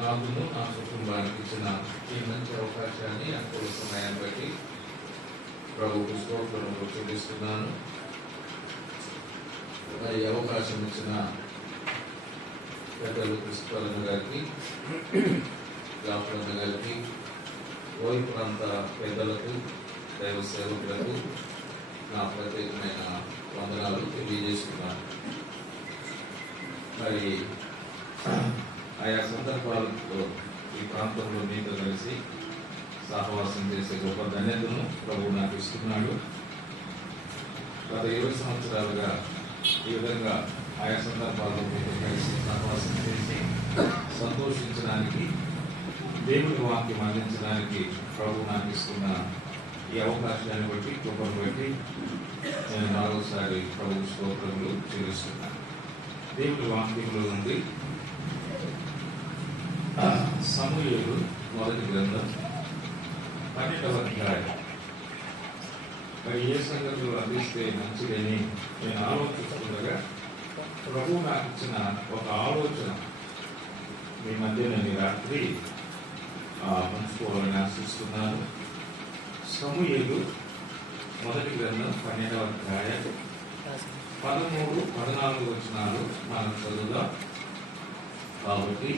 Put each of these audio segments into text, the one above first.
నాకును నా కుటుంబానికి ఇచ్చిన ఈ మంచి అవకాశాన్ని అనుకూల సమయాన్ని బట్టి ప్రభువుకు స్తోత్రములు చెల్లిస్తున్నాను. మరి అవకాశం ఇచ్చిన పెద్దలు కృష్ణన్న గారికి, జాఫరన్న గారికి, ఓయి ప్రాంత పెద్దలకు, దైవ సేవకులకు నా ప్రత్యేకమైన వందనాలు తెలియజేస్తున్నాను. మరి ఆయా సందర్భాలలో ఈ ప్రాంతంలో మీతో కలిసి సహవాసం చేసే గొప్ప ధన్యతను ప్రభువు నాకు ఇస్తున్నాడు. గత 20 సంవత్సరాలుగా ఈ విధంగా ఆయా సందర్భాల్లో మీతో కలిసి సహవాసం చేసి సంతోషించడానికి, దేవుని వాక్యం అందించడానికి ప్రభువు నాకు ఇస్తున్న ఈ అవకాశాన్ని బట్టి, కృపను బట్టి నేను మరోసారి ప్రభు స్తోత్రములు చెల్లిస్తున్నాను. దేవుని వాక్యంలో నుండి సమూయేలు మొదటి గ్రంథం 12వ అధ్యాయం. మరి ఏ సంగతులు అందిస్తే మంచిదని నేను ఆలోచిస్తుండగా ప్రభువు నాకు ఇచ్చిన ఒక ఆలోచన మీ మధ్య నేను రాత్రి పంచుకోవాలని ఆశిస్తున్నాను. సమూయేలు మొదటి గ్రంథం 12వ అధ్యాయం 13, 14 వచనాలు మనం చదువుదాం. కాబట్టి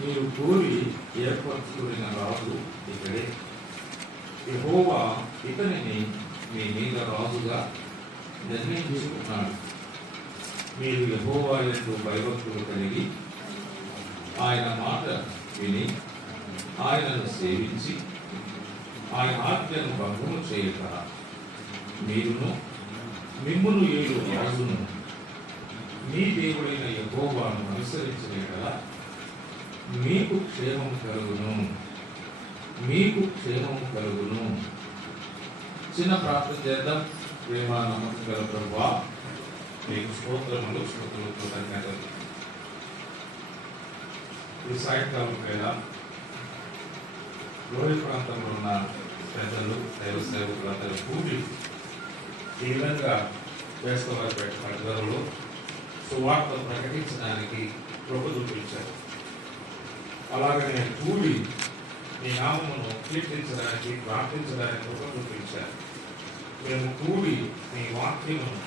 మీరు కోరి ఏర్పరచుకున్న రాజు ఇక్కడే, యెహోవా ఇతనిని మీ మీద రాజుగా నిర్ణయించుకున్నాడు. మీరు యెహోవా యందు భయభక్తులు కలిగి ఆయన మాట విని ఆయనను సేవించి ఆయన ఆజ్ఞను భంగము చేయక మీరును మిమ్మును ఏడు రాజును మీ దేవుడైన యెహోవాను అనుసరించిన కదా మీకు క్షేమం కలుగును, మీకు క్షేమం కలుగును. చిన్న ప్రార్థన చేద్దాం. ప్రేమ నమ్మకం గల ప్రభువా, మీకు స్తోత్రములు, స్తుతులు, కృతజ్ఞతలు. ఈ సాయంకాలం వేళ లోయ ప్రాంతంలో ఉన్న పెద్దలు, దైవ సేవకులందరూ కూడి ఈ విధంగా వేసుకోవాల్సిన పరిధులలో సువార్త ప్రకటించడానికి కృప చూపించారు. అలాగనే కూడి మీ నామమును కీర్తించడానికి, ప్రార్థించడానికి కృప చూపించారు. మేము కూడి మీ వాక్యమును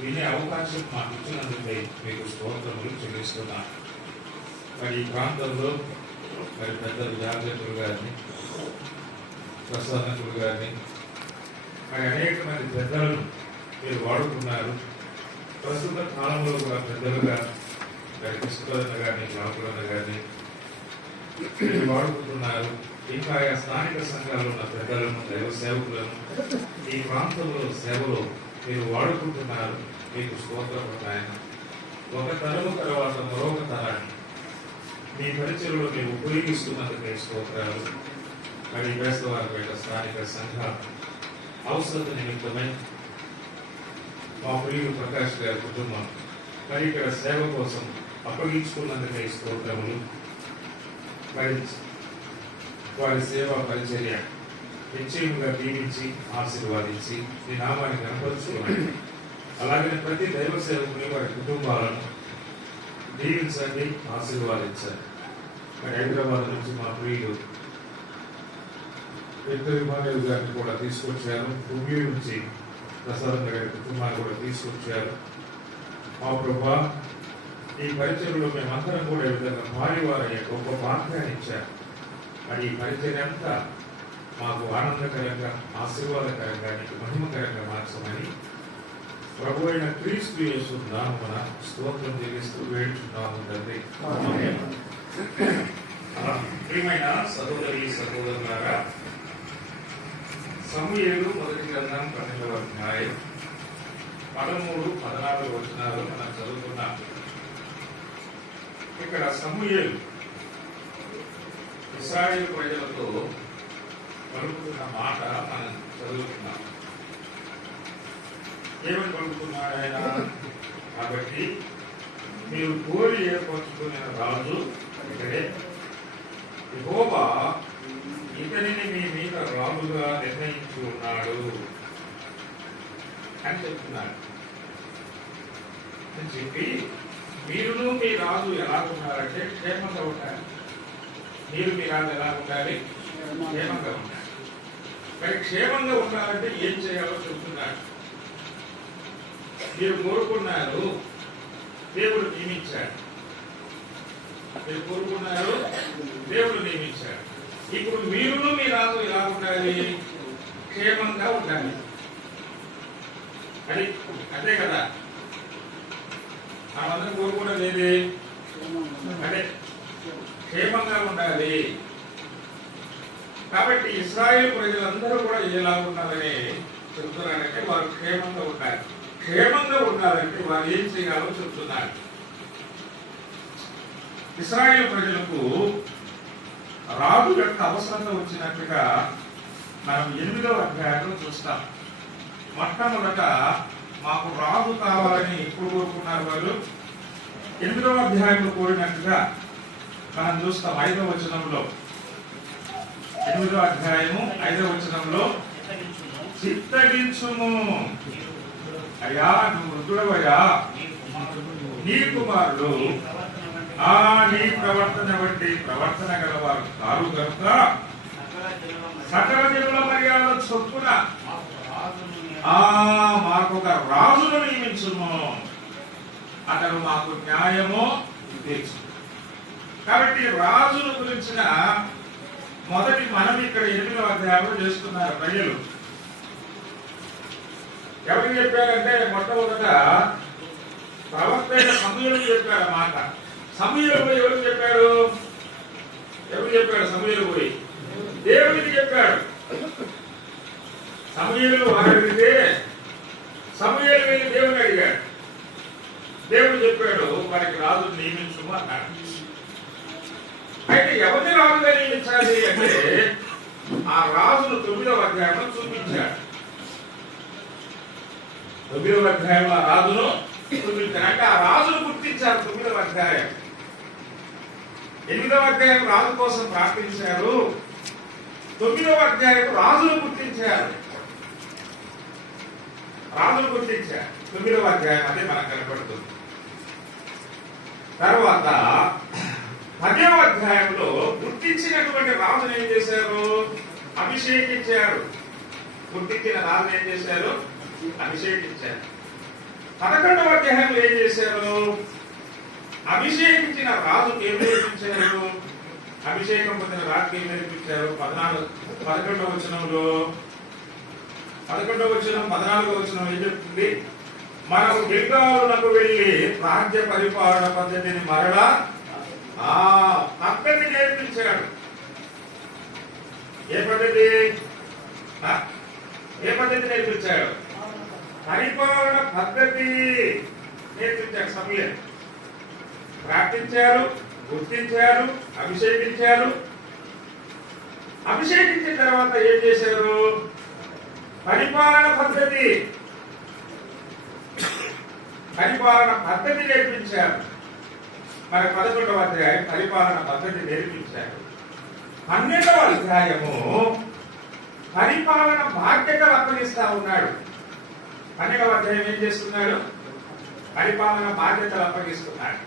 వినే అవకాశం మాకు ఇచ్చినందుకే మీకు స్తోత్రములు చెల్లిస్తున్నాం. మరి ఈ ప్రాంతంలో మరి పెద్దలు జాగ్రత్తలు గారిని, ప్రసాదకులు గారిని, మరి అనేక మంది పెద్దలను మీరు వాడుకున్నారు. ప్రస్తుత కాలంలో కూడా పెద్దలుగా మరి కృష్ణన్న గారిని, జాఫరన్న గారిని మీరు వాడుకుంటున్నారు. ఇంకా ఆయా స్థానిక సంఘాల్లో ఉన్న పెద్దలను, దైవ సేవకులను ఈ ప్రాంతంలో సేవలో మీరు వాడుకుంటున్నారు. మీకు స్తోత్రపడతాయన. ఒక తరము తర్వాత మరొక తరాన్ని మీ పరిచయంలో మేము ఉపయోగిస్తున్నందుకే స్తోత్రాలు. మరి వేస్తవారిపేట స్థానిక సంఘ అవసరత నిమిత్తమై మా ప్రియుడు ప్రకాష్ గారి కుటుంబం మరి ఇక్కడ సేవ కోసం అప్పగించుకున్నందుకే స్తోత్రములు. మరి వారి సేవా పరిచర్య నిశ్చయముగా దీవించి ఆశీర్వాదించి ఈ నామాన్ని కనపరుచుకోవాలి. అలాగే ప్రతి దైవ సేవకుని వారి కుటుంబాలను దీవించండి, ఆశీర్వాదించండి. మరి హైదరాబాద్ నుంచి మా ప్రియుడు విమానేలు గారిని కూడా తీసుకొచ్చారు. భూమి నుంచి ప్రసాదం గారి కుటుంబాన్ని కూడా తీసుకొచ్చారు. మా ప్రభా, ఈ పరిచయంలో మేమందరం కూడా ఈ విధంగా మారివారయ్యే గొప్ప భాగ్యాన్ని ఇచ్చారు. మరి ఈ పరిచయం అంతా మాకు ఆనందకరంగా, ఆశీర్వాదకరంగా, నీకు మహిమకరంగా మార్చమని ప్రభు అయిన క్రీస్తు యేసు నామమున స్తోత్రం చెల్లిస్తూ వేడుచున్నాము తండ్రి. ప్రియమైన సహోదరి సహోదరులారా, సమూయేలు మొదటి గ్రంథం 12వ అధ్యాయం 13, 14 వచనాలు మనం చదువుకున్నాం. ఇక్కడ సమూయేలు ఇశ్రాయేలు ప్రజలతో పలుకుతున్న మాట మనం చదువుకున్నాం. ఏమని పలుకుతున్నాడు ఆయన? కాబట్టి మీరు కోరి ఏర్పరచుకున్న రాజు ఇక్కడే, యెహోవా ఇతనిని మీ మీద రాజుగా నిర్ణయించి ఉన్నాడు అని చెప్తున్నాడు. అని చెప్పి మీరును మీ రాజు ఎలా ఉన్నారంటే క్షేమంగా ఉండాలి. మీరు మీ రాజు ఎలా ఉండాలి? క్షేమంగా ఉండాలి. మరి క్షేమంగా ఉండాలంటే ఏం చేయాలో చెబుతున్నాడు. మీరు కోరుకున్నారు, దేవుడు నియమించాడు. మీరు కోరుకున్నారు, దేవుడు నియమించాడు. ఇప్పుడు మీరును మీ రాజు ఎలా ఉండాలి? క్షేమంగా ఉండాలి. అది అంతే కదా. మనమందరం కోరుకున్నది ఏది? అదే క్షేమంగా ఉండాలి. కాబట్టి ఇశ్రాయేలు ప్రజలందరూ కూడా ఎలా ఉన్నారని చెబుతున్నారంటే వారు క్షేమంగా ఉండాలి. క్షేమంగా ఉండాలంటే వారు ఏం చేయాలో చెబుతున్నారు. ఇశ్రాయేలు ప్రజలకు రాజు యొక్క అవసరత వచ్చినట్టుగా మనం 8వ అధ్యాయంలో చూస్తాం. మొట్టమొదట మాకు రాజు కావాలని ఎప్పుడు కోరుకున్నారు వాళ్ళు? 8వ అధ్యాయంలో కోరినట్టుగా మనం చూస్తాం. 5వ వచనంలో, 8వ అధ్యాయము 5వ వచనంలో, చిత్తగించుము అయ్యా, నువ్వు వృద్ధుడవయ్యా, నీ కుమారుడు నీ ప్రవర్తన బట్టి ప్రవర్తన గలవారు కారు కనుక సకల జనుల మర్యాద చొప్పున మాకు ఒక రాజును నియమించుము, అతను మాకు న్యాయము తీర్చు. కాబట్టి రాజును గురించిన మొదటి మనం ఇక్కడ 8వ అధ్యాయంలో చేస్తున్నారు ప్రజలు. ఎవరికి చెప్పారంటే మొట్టమొదట ప్రవక్త అయిన సమూయేలుకు చెప్పారు మాట. సమూయేలు పోయి ఎవరికి చెప్పాడు? ఎవరికి చెప్పాడు? సమూయేలు పోయి దేవుడికి చెప్పాడు. సమూయేలు అడిగితే సమూయేలు వెళ్ళి దేవుని అడిగాడు. దేవుడు చెప్పాడు వారికి రాజు నియమించుము అన్నాడు. అయితే ఎవరిని రాజుగా నియమించాలి అంటే ఆ రాజును 9వ అధ్యాయంలో చూపించాడు. 9వ అధ్యాయంలో ఆ రాజును చూపించాడు. అంటే ఆ రాజును గుర్తించారు 9వ అధ్యాయం. 8వ అధ్యాయం రాజు కోసం ప్రార్థించారు. 9వ అధ్యాయం రాజును గుర్తించారు. రాజును గుర్తించారు 9వ అధ్యాయం. అదే మనకు కనపడుతుంది. తర్వాత 10వ అధ్యాయంలో గుర్తించినటువంటి రాజును ఏం చేశారు? అభిషేకించారు. గుర్తించిన రాజును ఏం చేశారు? అభిషేకించారు. 11వ అధ్యాయంలో ఏం చేశారు? అభిషేకించిన రాజుకి ఏం నేర్పించారు? అభిషేకం పొందిన రాజుకి ఏం నేర్పించారు? 11వ వచనంలో 14వ వచనం ఏం చెప్తుంది? మనకు గిల్గాలునకు వెళ్ళి రాజ్య పరిపాలన పద్ధతిని మరలా పద్ధతి నేర్పించాడు. ఏ పద్ధతి? ఏ పద్ధతి నేర్పించాడు? పరిపాలన పద్ధతి నేర్పించాడు. సమూయేలు ప్రార్థించారు, గుర్తించారు, అభిషేకించారు. అభిషేకించిన తర్వాత ఏం చేశారు? పరిపాలన పద్ధతి నేర్పించారు. మరి 11వ అధ్యాయం పరిపాలన పద్ధతి నేర్పించారు. 12వ అధ్యాయము పరిపాలన బాధ్యతలు అప్పగిస్తా ఉన్నాడు. 12వ అధ్యాయం ఏం చేస్తున్నాడు? పరిపాలన బాధ్యతలు అప్పగిస్తున్నాడు.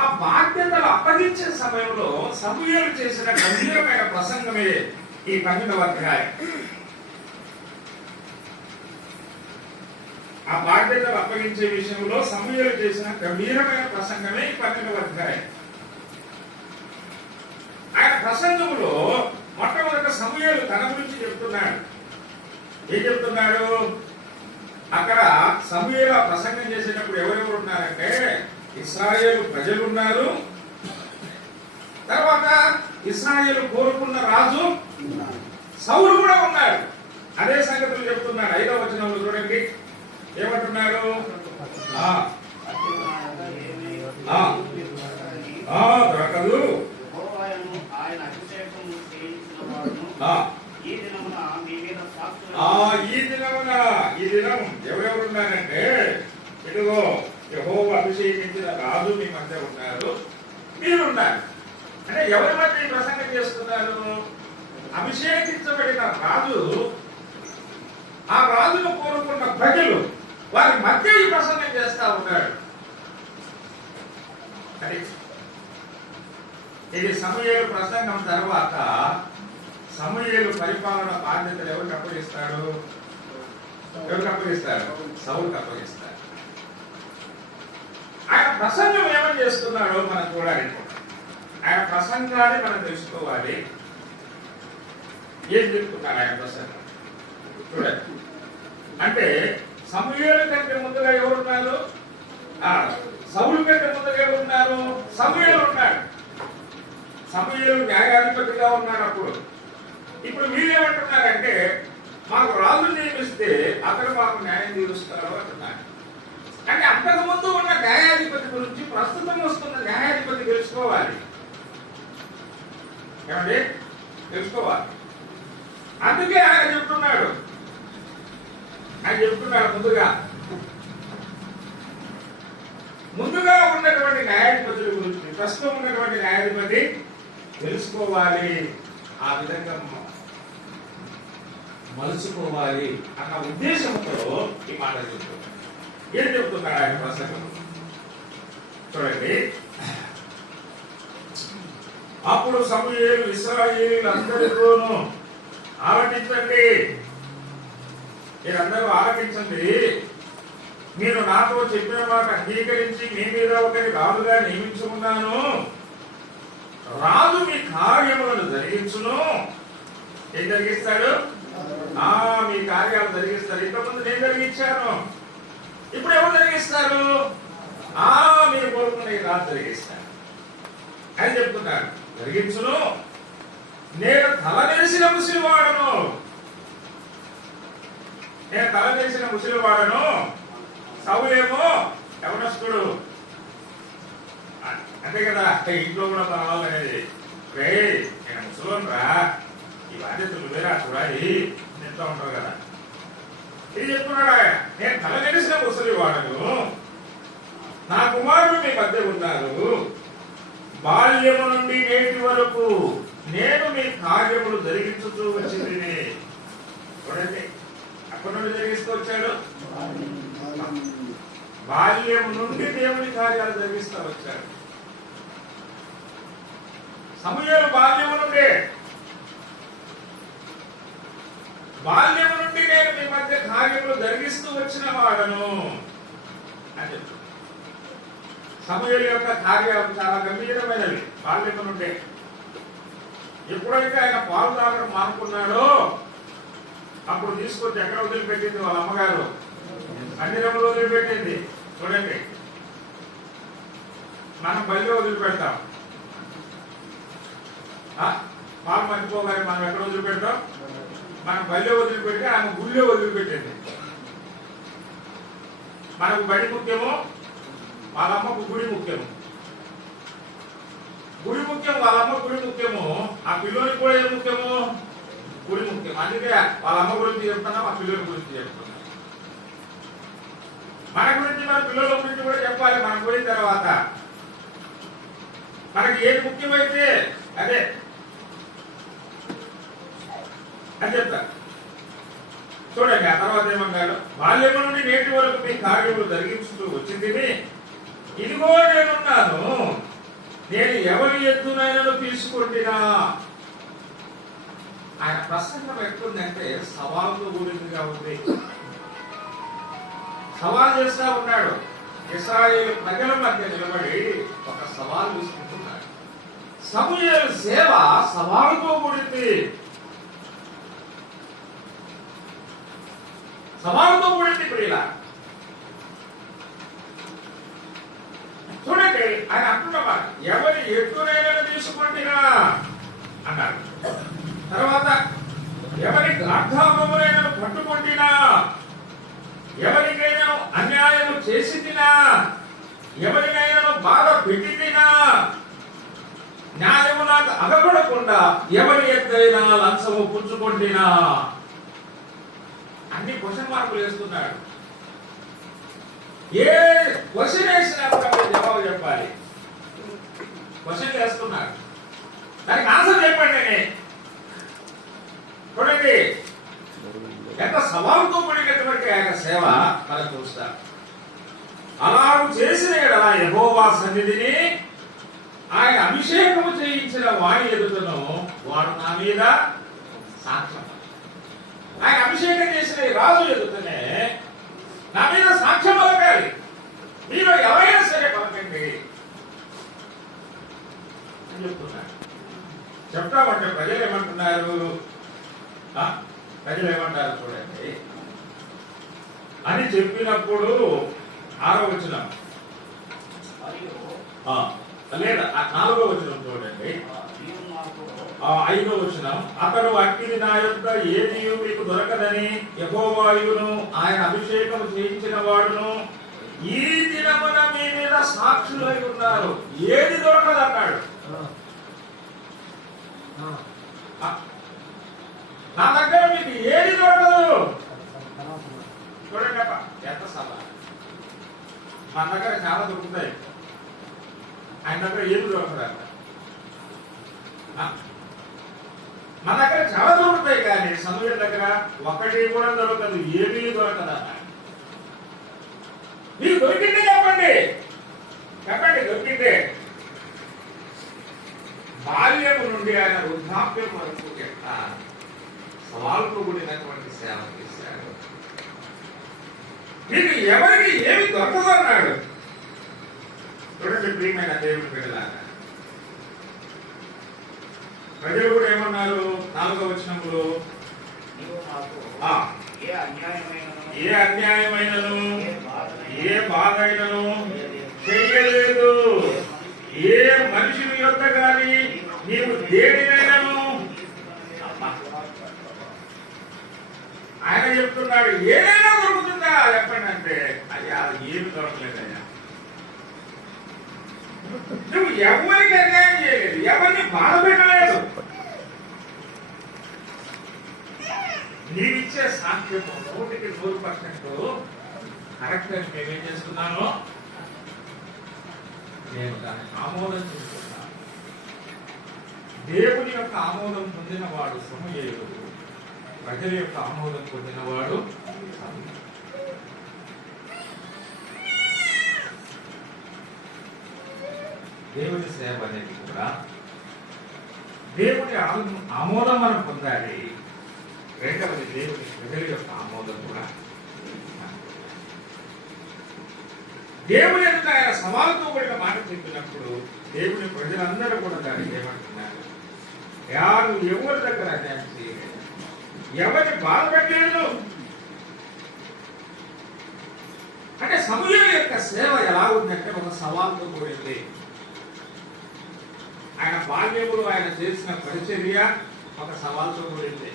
ఆ బాధ్యతలు అప్పగించే సమయంలో సమూయేలు చేసిన గంభీరమైన ప్రసంగమే ఈ 12వ అధ్యాయం. ఆ బాధ్యతలు అప్పగించే విషయంలో సమూయేలు చేసిన గంభీరమైన ప్రసంగమే ఈ 12వ అధ్యాయం. ఆయన ప్రసంగంలో మొట్టమొదట సమూయేలు తన గురించి చెప్తున్నాడు. ఏం చెప్తున్నాడు? అక్కడ సమూయేలు ఆ ప్రసంగం చేసేటప్పుడు ఎవరెవరు ఉన్నారంటే ఇశ్రాయేలు ప్రజలు ఉన్నారు. తర్వాత ఇశ్రాయేలు కోరుకున్న రాజు సౌలు కూడా ఉన్నాడు. అదే సంగతులు చెప్తున్నాడు. 5వ వచనంలో చూడండి ఏమంటున్నాడు? దొరకదు. ఈ దినం ఎవరెవరున్నారంటే ఇదిగో యెహోవా అభిషేకించిన రాజు మీ మధ్య ఉన్నారు, మీరున్నారు. అంటే ఎవరి మధ్య ఈ ప్రసంగం చేస్తున్నారు? అభిషేకించబడిన రాజు, ఆ రాజును కోరుకున్న ప్రజలు, వారి మధ్య ఈ ప్రసంగం చేస్తా ఉన్నాడు. అది ఇది సమూయేలు ప్రసంగం తర్వాత సమూయేలు పరిపాలన బాధ్యతలు ఎవరికి అప్పగిస్తాడు? సౌలుకి అప్పగిస్తాడు. ఆయన ప్రసంగం ఏమని చేస్తున్నాడో మనం చూడాలి. ఆయన ప్రసంగాన్ని మనం తెలుసుకోవాలి. ఏం చెప్తున్నాడు ఆయన ప్రసంగం చూడండి. అంటే సమూయేలు కంటే ముందుగా ఎవరున్నారు? సౌలు కంటే ముందుగా ఎవరున్నారు? సమూయేలు ఉన్నాడు. సమూయేలు న్యాయాధిపతిగా ఉన్నాడు అప్పుడు. ఇప్పుడు వీళ్ళేమంటున్నారంటే మాకు రాజు నియమిస్తే అతను మాకు న్యాయం తీరుస్తారు అంటున్నారు. అంటే అంతకుముందు ఉన్న న్యాయాధిపతి గురించి ప్రస్తుతం వస్తున్న న్యాయాధిపతి తెలుసుకోవాలి. ఏమండి? తెలుసుకోవాలి. అందుకే ఆయన చెప్తున్నాడు ముందుగా ఉన్నటువంటి న్యాయాధిపతుల గురించి ప్రస్తుతం ఉన్నటువంటి న్యాయాధిపతి తెలుసుకోవాలి, ఆ విధంగా మలుచుకోవాలి అన్న ఉద్దేశంతో ఈ మాట చెప్తున్నాడు. ఏం చెప్తున్నాడు ఆయన ప్రసంగం చూడండి. అప్పుడు సమూయేలు ఇశ్రాయేలీయులందరితోనూ ఆలకించండి, మీరందరూ ఆలకించండి. మీరు నాతో చెప్పిన మాట అంగీకరించి మీ మీద ఒకరి రాజుగా నియమించుకున్నాను. రాజు మీ కార్యములను జరిగించును. ఏం జరిగిస్తాడు? మీ కార్యాలు జరిగిస్తారు. ఇంతకుముందు నేను జరిగించాను, ఇప్పుడు ఎవరు జరిగిస్తారు? మీరు కోరుకున్న ఈ రాజు జరిగిస్తారు అని చెప్తున్నారు. జరిగించును. నేను తల నెరిసిన ముసిలివాడను, సౌలేమో యవనస్తుడు. అంతే కదా, ఇంట్లో కూడా కావాలనేది. నేను ముసలోను రా, ఈ బాధ్యతలు వేరా చూడాలి చెప్తా ఉంటారు కదా. ఇది చెప్తున్నాడు ఆయన. నేను తల నెరిసిన ముసలివాడను, నా కుమారుడు మీ మధ్య ఉన్నారు. బాల్యము నుండి నేటి వరకు నేను మీ కార్యములు జరిగించుతూ వచ్చింది. చూడండి, అక్కడి నుండి జరిగిస్తూ వచ్చాడు. బాల్యం నుండి దేవుని కార్యాలు జరిగిస్తూ వచ్చాడు. సమూయేలు బాల్యము నుండి నేను మీ మధ్య కార్యములు జరిగిస్తూ వచ్చిన వాడను అని చెప్తాను. సమూయేలు యొక్క కార్యాలు చాలా గంభీరమైనవి. బాల్యము నుండే ఎప్పుడైతే ఆయన పాలు తాగడం మానుకున్నాడో అప్పుడు తీసుకొచ్చి ఎక్కడ వదిలిపెట్టింది వాళ్ళ అమ్మగారు? మందిరంలో వదిలిపెట్టింది. చూడండి, మనం బలిలో వదిలిపెడతాం. పాలు మర్చిపోగానే మనం ఎక్కడ వదిలిపెడతాం? మనం బలిలో వదిలిపెడితే ఆమె గుళ్ళో వదిలిపెట్టింది. మనకు బడి ముఖ్యము, వాళ్ళ అమ్మకు గుడి ముఖ్యము. గుడి ముఖ్యం, వాళ్ళ అమ్మ గుడి ముఖ్యము. ఆ పిల్లోనికి కూడా ఏం ముఖ్యము? గుడి ముఖ్యం. అందుకే వాళ్ళ అమ్మ గురించి చెప్తున్నా, మా పిల్లల గురించి చెప్తున్నా. మన గురించి మన పిల్లల గురించి కూడా చెప్పాలి. మనం పోయిన తర్వాత మనకి ఏది ముఖ్యమైతే అదే అని చెప్తా. చూడండి, ఆ తర్వాత ఏమన్నాడు? బాల్యము నుండి నేటి వరకు మీ కార్యములు జరిగించుతూ వచ్చింది. ఇదిగో నేనున్నాను, నేను ఎవరి ఎద్దునైనా తీసుకుంటున్నా. ఆయన ప్రసంగం ఎట్లుందంటే సవాలుతో కూడిందిగా ఉంది. సవాల్ చేస్తా ఉన్నాడు. ఇశ్రాయేలు ప్రజల మధ్య నిలబడి ఒక సవాల్ తీసుకుంటున్నాడు. సమూయేలు సేవ సవాలుతో కూడింది. ప్రియులా, చూడండి, ఆయన అంటున్నమాట ఎవరి ఎత్తునైనా తీసుకుంటున్నా అన్నాడు. తర్వాత ఎవరి గాఢాభములైన పట్టుకుంటున్నా, ఎవరికైనా అన్యాయం చేసి తినా, ఎవరినైనా బాధ పెట్టి తినా, న్యాయము నాకు అగపడకుండా ఎవరి ఎత్తైనా లంచము పుచ్చుకుంటున్నా. అన్ని క్వశ్చన్ మార్కులు వేస్తున్నాడు. ఏ క్వశ్చన్ వేసినా కూడా జవాబు చెప్పాలి. క్వశ్చన్ వేస్తున్నాడు, దానికి ఆన్సర్ చెప్పండి. చూడండి ఎంత సవాలుతో కూడినటువంటి ఆయన సేవ మనం చూస్తారు. అలాగూ చేసిన యెహోవా సన్నిధిని ఆయన అభిషేకము చేయించిన వాడి ఎదుటను వాడు నా మీద సాక్ష్యం. ఆయన అభిషేకం చేసిన ఈ రాజు ఎదుటనే నా మీద సాక్ష్యం పలకాలి. మీరు ఎవరైనా సరే పలకండి అని చెప్తున్నారు. చెప్తామంటే ప్రజలు ఏమంటున్నారు? ప్రజలు ఏమంటారు చూడండి. అని చెప్పినప్పుడు 6వ వచనం లేదా 4వ వచనం చూడండి. 5వ వచనం, అతడు అగ్ని నా యొక్క ఏది మీకు దొరకదని యెహోవాయును ఆయన అభిషేకం చేయించిన వాడును ఈ దినమున మీ మీద సాక్షులై ఉన్నారు. ఏది దొరకదు అన్నాడు. నా దగ్గర మీకు ఏది దొరకదు. చూడండి అప్ప ఎంత సభ. మన దగ్గర చాలా దొరుకుతాయి, ఆయన దగ్గర ఏమి దొరకదు. మన దగ్గర చాలా దొరుకుతాయి కానీ సమూయేలు దగ్గర ఒకటి కూడా దొరకదు, ఏమీ దొరకదు అన్న. మీరు దొరికిందే చెప్పండి, చెప్పండి దొరికిందే. బాల్యము నుండి ఆయన వృద్ధాప్యం వరకు ఎట్లా సవాలుతో కూడినటువంటి సేవ చేశాడు. మీకు ఎవరికి ఏమి దొరకదు అన్నాడు. చూడండి ప్రియమైన దేవుని బిడ్డలారా, ప్రజలు కూడా ఏమన్నారు? 4వ వచనంలో ఏ అన్యాయమైనను ఏ బాధ అయినను చెయ్యలేదు, ఏ మనుషుని యొక్క గాని నీవు దేనినైనను. ఆయన చెప్తున్నాడు ఏదైనా దొరుకుతుందా చెప్పండి అంటే, అయ్యా ఏమి దొరకలేదయ్యా. నువ్వు ఎవరికి అన్యాయం చేయలేదు, ఎవరిని బాధ పెట్టలేదు. నీవిచ్చే సాంఖ్యము 100% కరెక్ట్ అని మేమేం చేస్తున్నాను? నేను దాన్ని ఆమోదం చేస్తున్నాను. దేవుని యొక్క ఆమోదం పొందినవాడు సమూయేలు, ప్రజల యొక్క ఆమోదం పొందినవాడు. దేవుని సేవ అనేది కూడా దేవుని ఆమోదం మనం పొందాలి. రెండవది దేవుని ప్రజల యొక్క ఆమోదం కూడా. దేవుని యొక్క ఆయన సవాలుతో కూడిన మాట చెప్పినప్పుడు దేవుని ప్రజలందరూ కూడా దానికి ఏమంటున్నారు? యారు ఎవరి దగ్గర అన్యాయం చేయలేదు, ఎవరిని బాధ పెట్టలేదు. అంటే సమూయేలు యొక్క సేవ ఎలా ఉందంటే ఒక సవాలుతో కూడింది. ఆయన బాల్యములో ఆయన చేసిన పరిచర్య ఒక సవాలుతో కూడింది.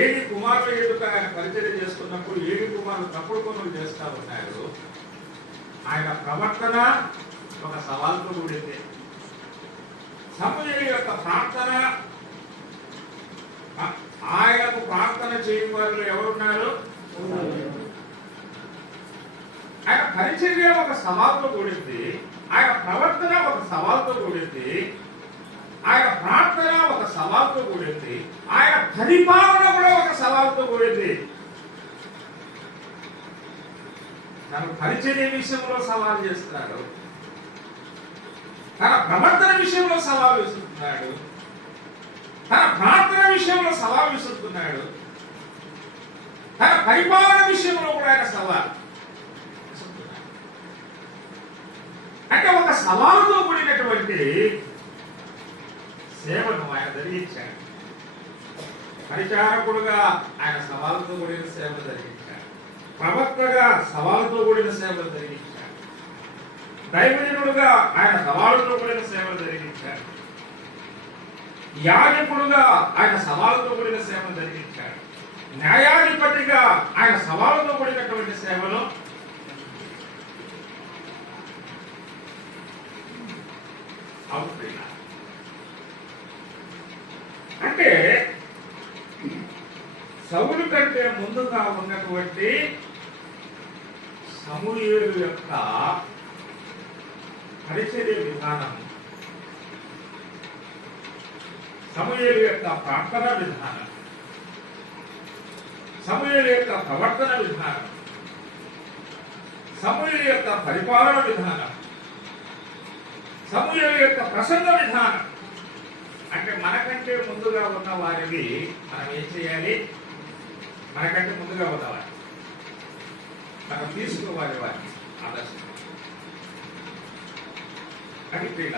ఏలి కుమారుల ఎదుట ఆయన పరిచర్య చేస్తున్నప్పుడు ఏలి కుమారులు తప్పుడు పనులు చేస్తా ఉన్నారు. ఆయన ప్రవర్తన ఒక సవాలుతో కూడింది. సమూయేలు యొక్క ప్రార్థన, ఆయనకు ప్రార్థన చేయని వారిలో ఎవరున్నారు? ఆయన పరిచర్య ఒక సవాలుతో కూడింది, ఆయన ప్రవర్తన ఒక సవాలుతో కూడింది, ఆయన ప్రార్థన ఒక సవాలుతో కూడింది, ఆయన పరిపాలన కూడా ఒక సవాలుతో కూడింది. తన పరిచర్య విషయంలో సవాలు చేస్తున్నాడు, తన ప్రవర్తన విషయంలో సవాలు విసురుతున్నాడు, తన ప్రార్థన విషయంలో సవాలు విసురుతున్నాడు, తన పరిపాలన విషయంలో కూడా ఆయన సవాలు. అంటే ఒక సవాలుతో కూడినటువంటి సేవను ఆయన జరిగించాడు. పరిచారకుడుగా ఆయన సవాలుతో కూడిన సేవలు జరిగించాడు, ప్రవక్తగా సవాలుతో కూడిన సేవలు జరిగించాడు, దైవజనుడుగా ఆయన సవాలుతో కూడిన సేవలు జరిగించాడు, యాజకుడుగా ఆయన సవాలుతో కూడిన సేవలు జరిగించాడు, న్యాయాధిపతిగా ఆయన సవాలుతో కూడినటువంటి సేవలు. అంటే సౌలు కంటే ముందుగా ఉన్నటువంటి సమూయేలు యొక్క పరిచర్య విధానం, సమూయేలు యొక్క ప్రార్థన విధానం, సమూయేలు యొక్క ప్రవర్తన విధానం, సమూయేలు యొక్క పరిపాలన విధానం, సమూయేలు యొక్క ప్రసంగ విధానం అంటే మనకంటే ముందుగా ఉన్న వారిని మనం ఏం చేయాలి? మనకంటే ముందుగా ఉన్నవారు మనం తీసుకోవాలి, వారిని ఆదర్శం. అది క్రీడ.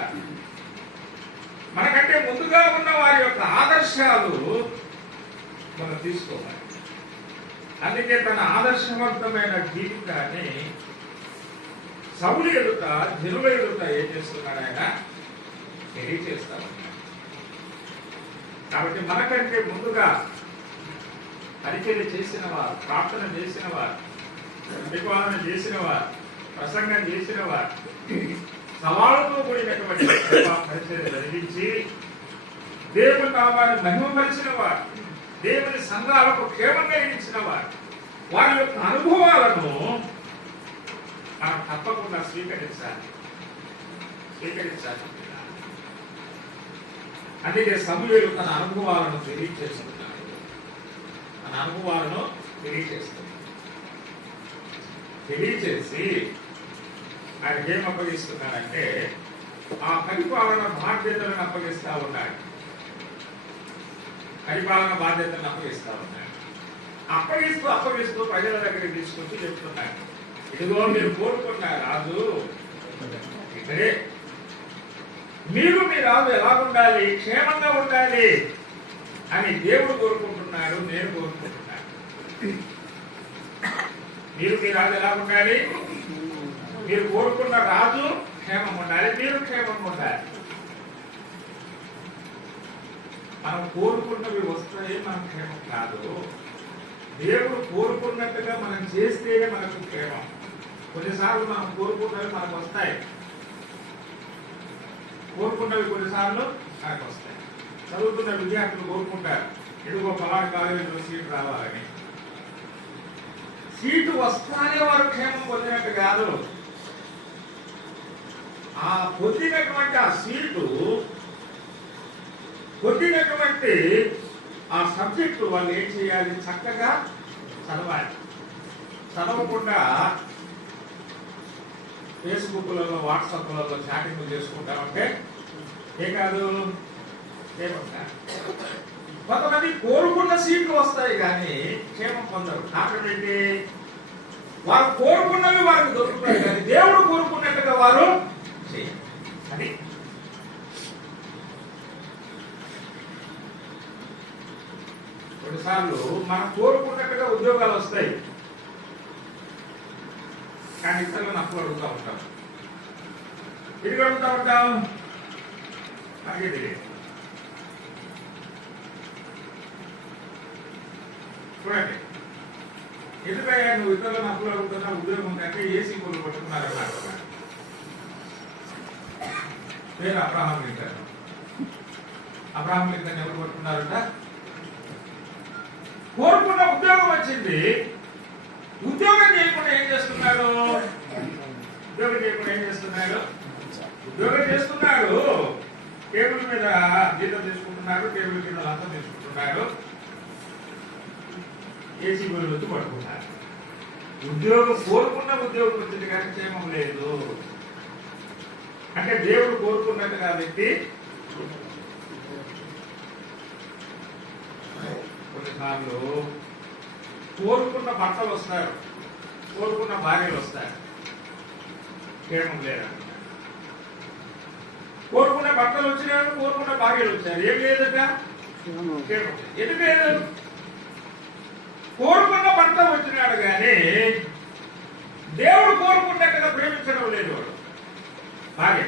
మనకంటే ముందుగా ఉన్న వారి యొక్క ఆదర్శాలు మనం తీసుకోవాలి. అందుకే తన ఆదర్శవంతమైన జీవితాన్ని సౌలు ఎదుట, జనుల ఎదుట ఏం చేస్తున్నాడు? ఆయన తెలియచేస్తా ఉన్నాడు. కాబట్టి మనకంటే ముందుగా పరిచర్య చేసిన వారు, ప్రార్థన చేసిన వారు, ప్రతిపాదన చేసిన వారు, ప్రసంగం చేసిన వారు, సవాళ్ళతో కూడినటువంటి పరిచర్య జరిగించి దేవుని నామాన్ని మహిమపరిచిన వారు, దేవుని సంఘాలకు క్షేమం కలిగించిన వారు, వారి యొక్క అనుభవాలను మనం తప్పకుండా స్వీకరించాలి. అందుకే సమూయేలు తన అనుభవాలను తెలియచేస్తున్నాడు. తెలియచేసి ఆయన ఏం అప్పగిస్తున్నాడంటే ఆ పరిపాలన బాధ్యతలను అప్పగిస్తా ఉన్నాడు. అప్పగిస్తూ ప్రజల దగ్గరికి తీసుకొచ్చి చెప్తున్నాడు, ఇదిగో మీరు కోరుకున్న రాజు ఇక్కడే. మీరు మీ రాజు ఎలాగుండాలి? క్షేమంగా ఉండాలి అని దేవుడు కోరుకుంటున్నాడు, నేను కోరుకుంటున్నాను. మీరు మీ రాజు ఎలాగుండాలి? మీరు కోరుకున్న రాజు క్షేమం ఉండాలి, మీరు క్షేమం ఉండాలి. మనం కోరుకున్నవి వస్తాయి, మనం క్షేమం కాదు. దేవుడు కోరుకున్నట్టుగా మనం చేస్తేనే మనకు క్షేమం. కొన్నిసార్లు మనం కోరుకున్నవి మనకు వస్తాయి, కొన్నిసార్లు మనకు వస్తాయి. చదువుతున్న విద్యార్థులు కోరుకుంటారు, ఎదుగో పలానా కాలేజీలో సీటు రావాలని. సీటు వస్తానే వారు క్షేమం పొందినట్టు కాదు. ఆ పొందినటువంటి ఆ సీటు, పొందినటువంటి ఆ సబ్జెక్టు వాళ్ళు ఏం చేయాలి? చక్కగా చదవాలి. చదవకుండా ఫేస్బుక్లలో, వాట్సాప్లలో చాటింగ్ చేసుకుంటామంటే ఏ కాదు, ఏమన్నా. కొంతమంది కోరుకున్న సీట్లు వస్తాయి కానీ క్షేమం పొందరు. కారణం ఏంటి? వారు కోరుకున్నవి వారికి దొరుకుతాయి కానీ దేవుడు కోరుకున్నట్టుగా వారు చేయరు. అది కొన్నిసార్లు మనం కోరుకున్నట్టుగా ఉద్యోగాలు వస్తాయి కానీ ఇతరులను అప్పు అడుగుతూ ఉంటాం. ఎందుకు అడుగుతూ ఉంటాం? మనకే తెలియదు. చూడండి, ఎందుకయ్యా నువ్వు ఇతరులను అప్పులు అడుగుతున్నా? ఉద్యోగం ఉందంటే ఏసీ కొలు పట్టుకున్నారన్నారు. పేరు అబ్రహాం లింకన్. అబ్రహాం లింకన్ ఎవరు పట్టుకున్నారంట? కోరుకున్న ఉద్యోగం వచ్చింది, ఉద్యోగం చేయకుండా ఏం చేస్తున్నాడు? ఉద్యోగం చేస్తున్నాడు, టేబుల్ మీద జీతం తీసుకుంటున్నాడు, టేబుల్ కింద లంచం తీసుకుంటున్నాడు, ఏసీ బిల్లు వచ్చి పట్టుకున్నాడు. ఉద్యోగం కోరుకున్న ఉద్యోగం వచ్చింది కానీ క్షేమం లేదు. అంటే దేవుడు కోరుకున్నట్టు కాబట్టి కొన్నిసార్లు కోరుకున్న భర్తలు వస్తారు, కోరుకున్న భార్యలు వస్తారు, క్షేమం లేదంట. కోరుకున్న భర్తలు వచ్చినారు, కోరుకున్న భార్యలు వచ్చారు, ఏం లేదట? క్షేమం. ఎందుకు లేదు? కోరుకున్న భర్త వచ్చినాడు కానీ దేవుడు కోరుకున్నట్టుగా ప్రేమించడం లేదు వాడు భార్య.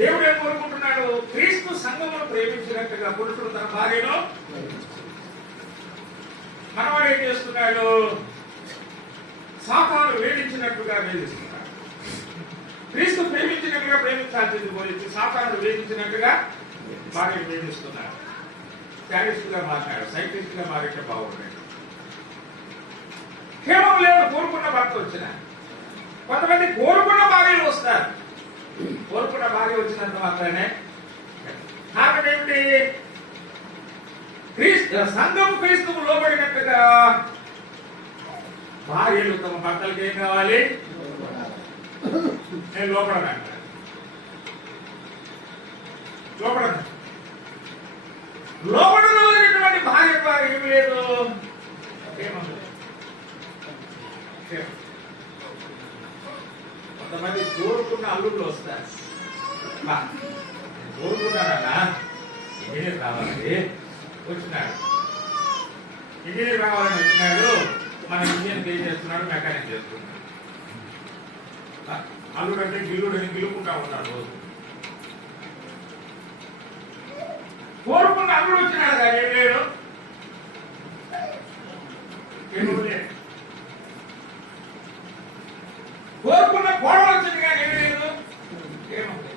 దేవుడు ఏం కోరుకుంటున్నాడు? క్రీస్తు సంఘమును ప్రేమించినట్టుగా పురుషుడు తన భార్యను. మనవాడు ఏం చేస్తున్నాడు? సాతాను వేధించినట్టుగా వేధిస్తున్నాడు. క్రీస్తు ప్రేమించినట్టుగా ప్రేమించాల్సింది పోయి సాతాను వేధించినట్టుగా భార్యను వేధిస్తున్నాడు. శాడిస్ట్ గా మాట్లాడు, సైంటిస్ట్ గా మారితే బాగుండేది. క్షేమం లేదు కోరుకున్న భర్త వచ్చిన. కొంతమంది కోరుకున్న భార్యలు వస్తారు, కోరుకున్న భార్య వచ్చినంత మాత్రమే. కారణం ఏమిటి? సంఘం క్రీస్తుకు లోబడినట్టుగా భార్యలు తమ భర్తలకు ఏం కావాలి? నేను లోపడను అంటాడు. లోపడను లోపడనటువంటి భార్య ద్వారా ఏమి లేదు, కొంతమంది కోరుకున్న అల్లుళ్ళు వస్తారు. కోరుకున్నానన్నా ఇంజనీర్ రావాలని వచ్చినాడు, ఇంజనీర్ రావాలని వచ్చినాడు. మన ఇంజనీర్ ఏం చేస్తున్నాడు, మెకానిక్ చేస్తున్నాడు. అల్లుడు అంటే గిల్లుడని గిల్లుకుంటా ఉన్నాడు. కోరుకున్న అల్లుడు వచ్చినాడు కదా, ఏం లేడు, కోరుకున్న కోడలు వచ్చింది కానీ ఏమి లేదు. ఏముంది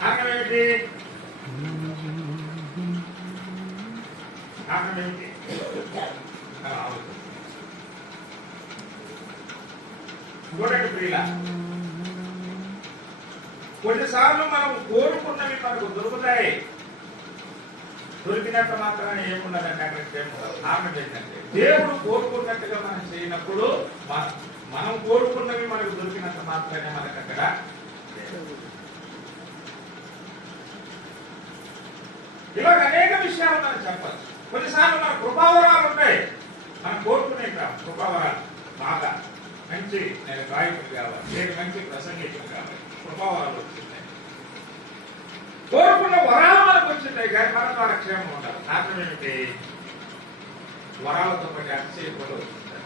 కారణం ఏమిటి? కారణం ఏమిటి? చూడండి ప్రియుల, కొన్నిసార్లు మనం కోరుకున్నవి మనకు దొరుకుతాయి. దొరికినంత మాత్రాన్ని ఏమున్నదంటే అక్కడికి ఏముండదు. కారణం ఏంటంటే దేవుడు కోరుకున్నట్టుగా మనం చేయనప్పుడు మనం కోరుకున్నవి మనకు దొరికినంత మాత్రమే మనకు అక్కడ. ఇలాగ అనేక విషయాలు మనం చెప్పాలి. కొన్నిసార్లు మన కృపావరాలు ఉంటాయి, మనం కోరుకునే కృపావరాలు. బాగా మంచి నేను గాయకుడు కావాలి, నేను మంచి ప్రసంగికుడు కావాలి, కృపావరాలు వచ్చింది. కోరుకున్న వరాలు మనకు వచ్చింటాయి కానీ మన ద్వారా క్షేమం ఉండాలి. కారణం ఏమిటి? వరాలతో పాటు అతిశయపడు వచ్చింటాయి.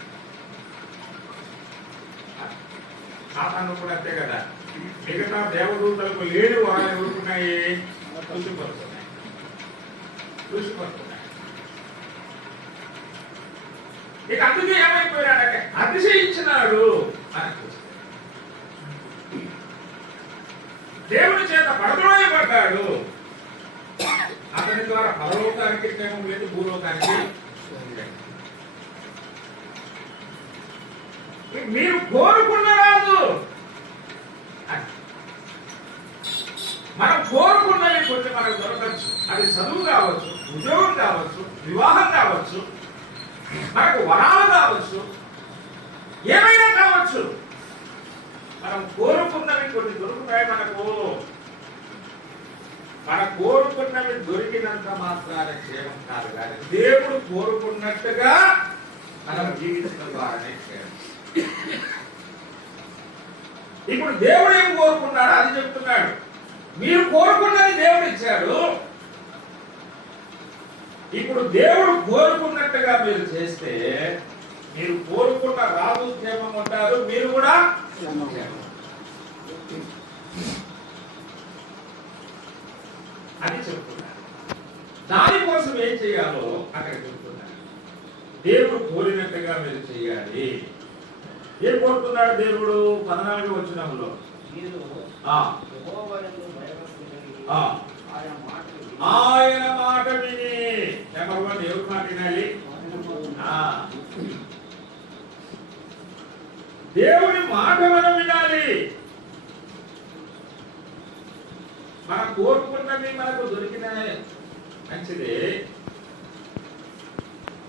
సాతాను కూడా అంతే కదా. మిగతా దేవదూతలకు లేని వరాలు ఎవరుకున్నాయి? ఋషిపడుతున్నాయి. ఇక అందుకే ఏమైపోయాడంటే అతిశయించినాడు అని దేవుని చేత పడద్రోయబడ్డాడు. అతని ద్వారా పరలోకానికి క్షేమం లేదు, భూలోకానికి. మీరు కోరుకున్న రాదు, మనం కోరుకున్నవి కొన్ని మనకు దొరకచ్చు. అది చదువు కావచ్చు, ఉద్యోగం కావచ్చు, వివాహం కావచ్చు, మనకు వరాలు కావచ్చు, ఏమైనా కావచ్చు. మనం కోరుకున్నవి కొన్ని దొరుకుతాయి మనకు. మన కోరుకున్నవి దొరికినంత మాత్రాన క్షేమం కాదు కానీ దేవుడు కోరుకున్నట్టుగా మనం జీవించడం ద్వారానే క్షేమం. ఇప్పుడు దేవుడు ఏం కోరుకున్నాడు అది చెప్తున్నాడు. మీరు కోరుకున్నది దేవుడు ఇచ్చాడు. ఇప్పుడు దేవుడు కోరుకున్నట్టుగా మీరు చేస్తే మీరు కోరుకున్న రాజు క్షేమం ఉంటారు, మీరు కూడా అని చెప్తున్నారు. దానికోసం ఏం చేయాలో అక్కడ చెప్తున్నారు. దేవుడు కోరినట్టుగా మీరు చేయాలి. ఏం కోరుతున్నాడు దేవుడు? 14వ వచనంలో ఆయన మాట విని. నెంబర్ 1 ఎవరి మాట వినాలి? దేవుని మాట మనం వినాలి. మనం కోరుకున్నవి మనకు దొరికిన మంచిదే.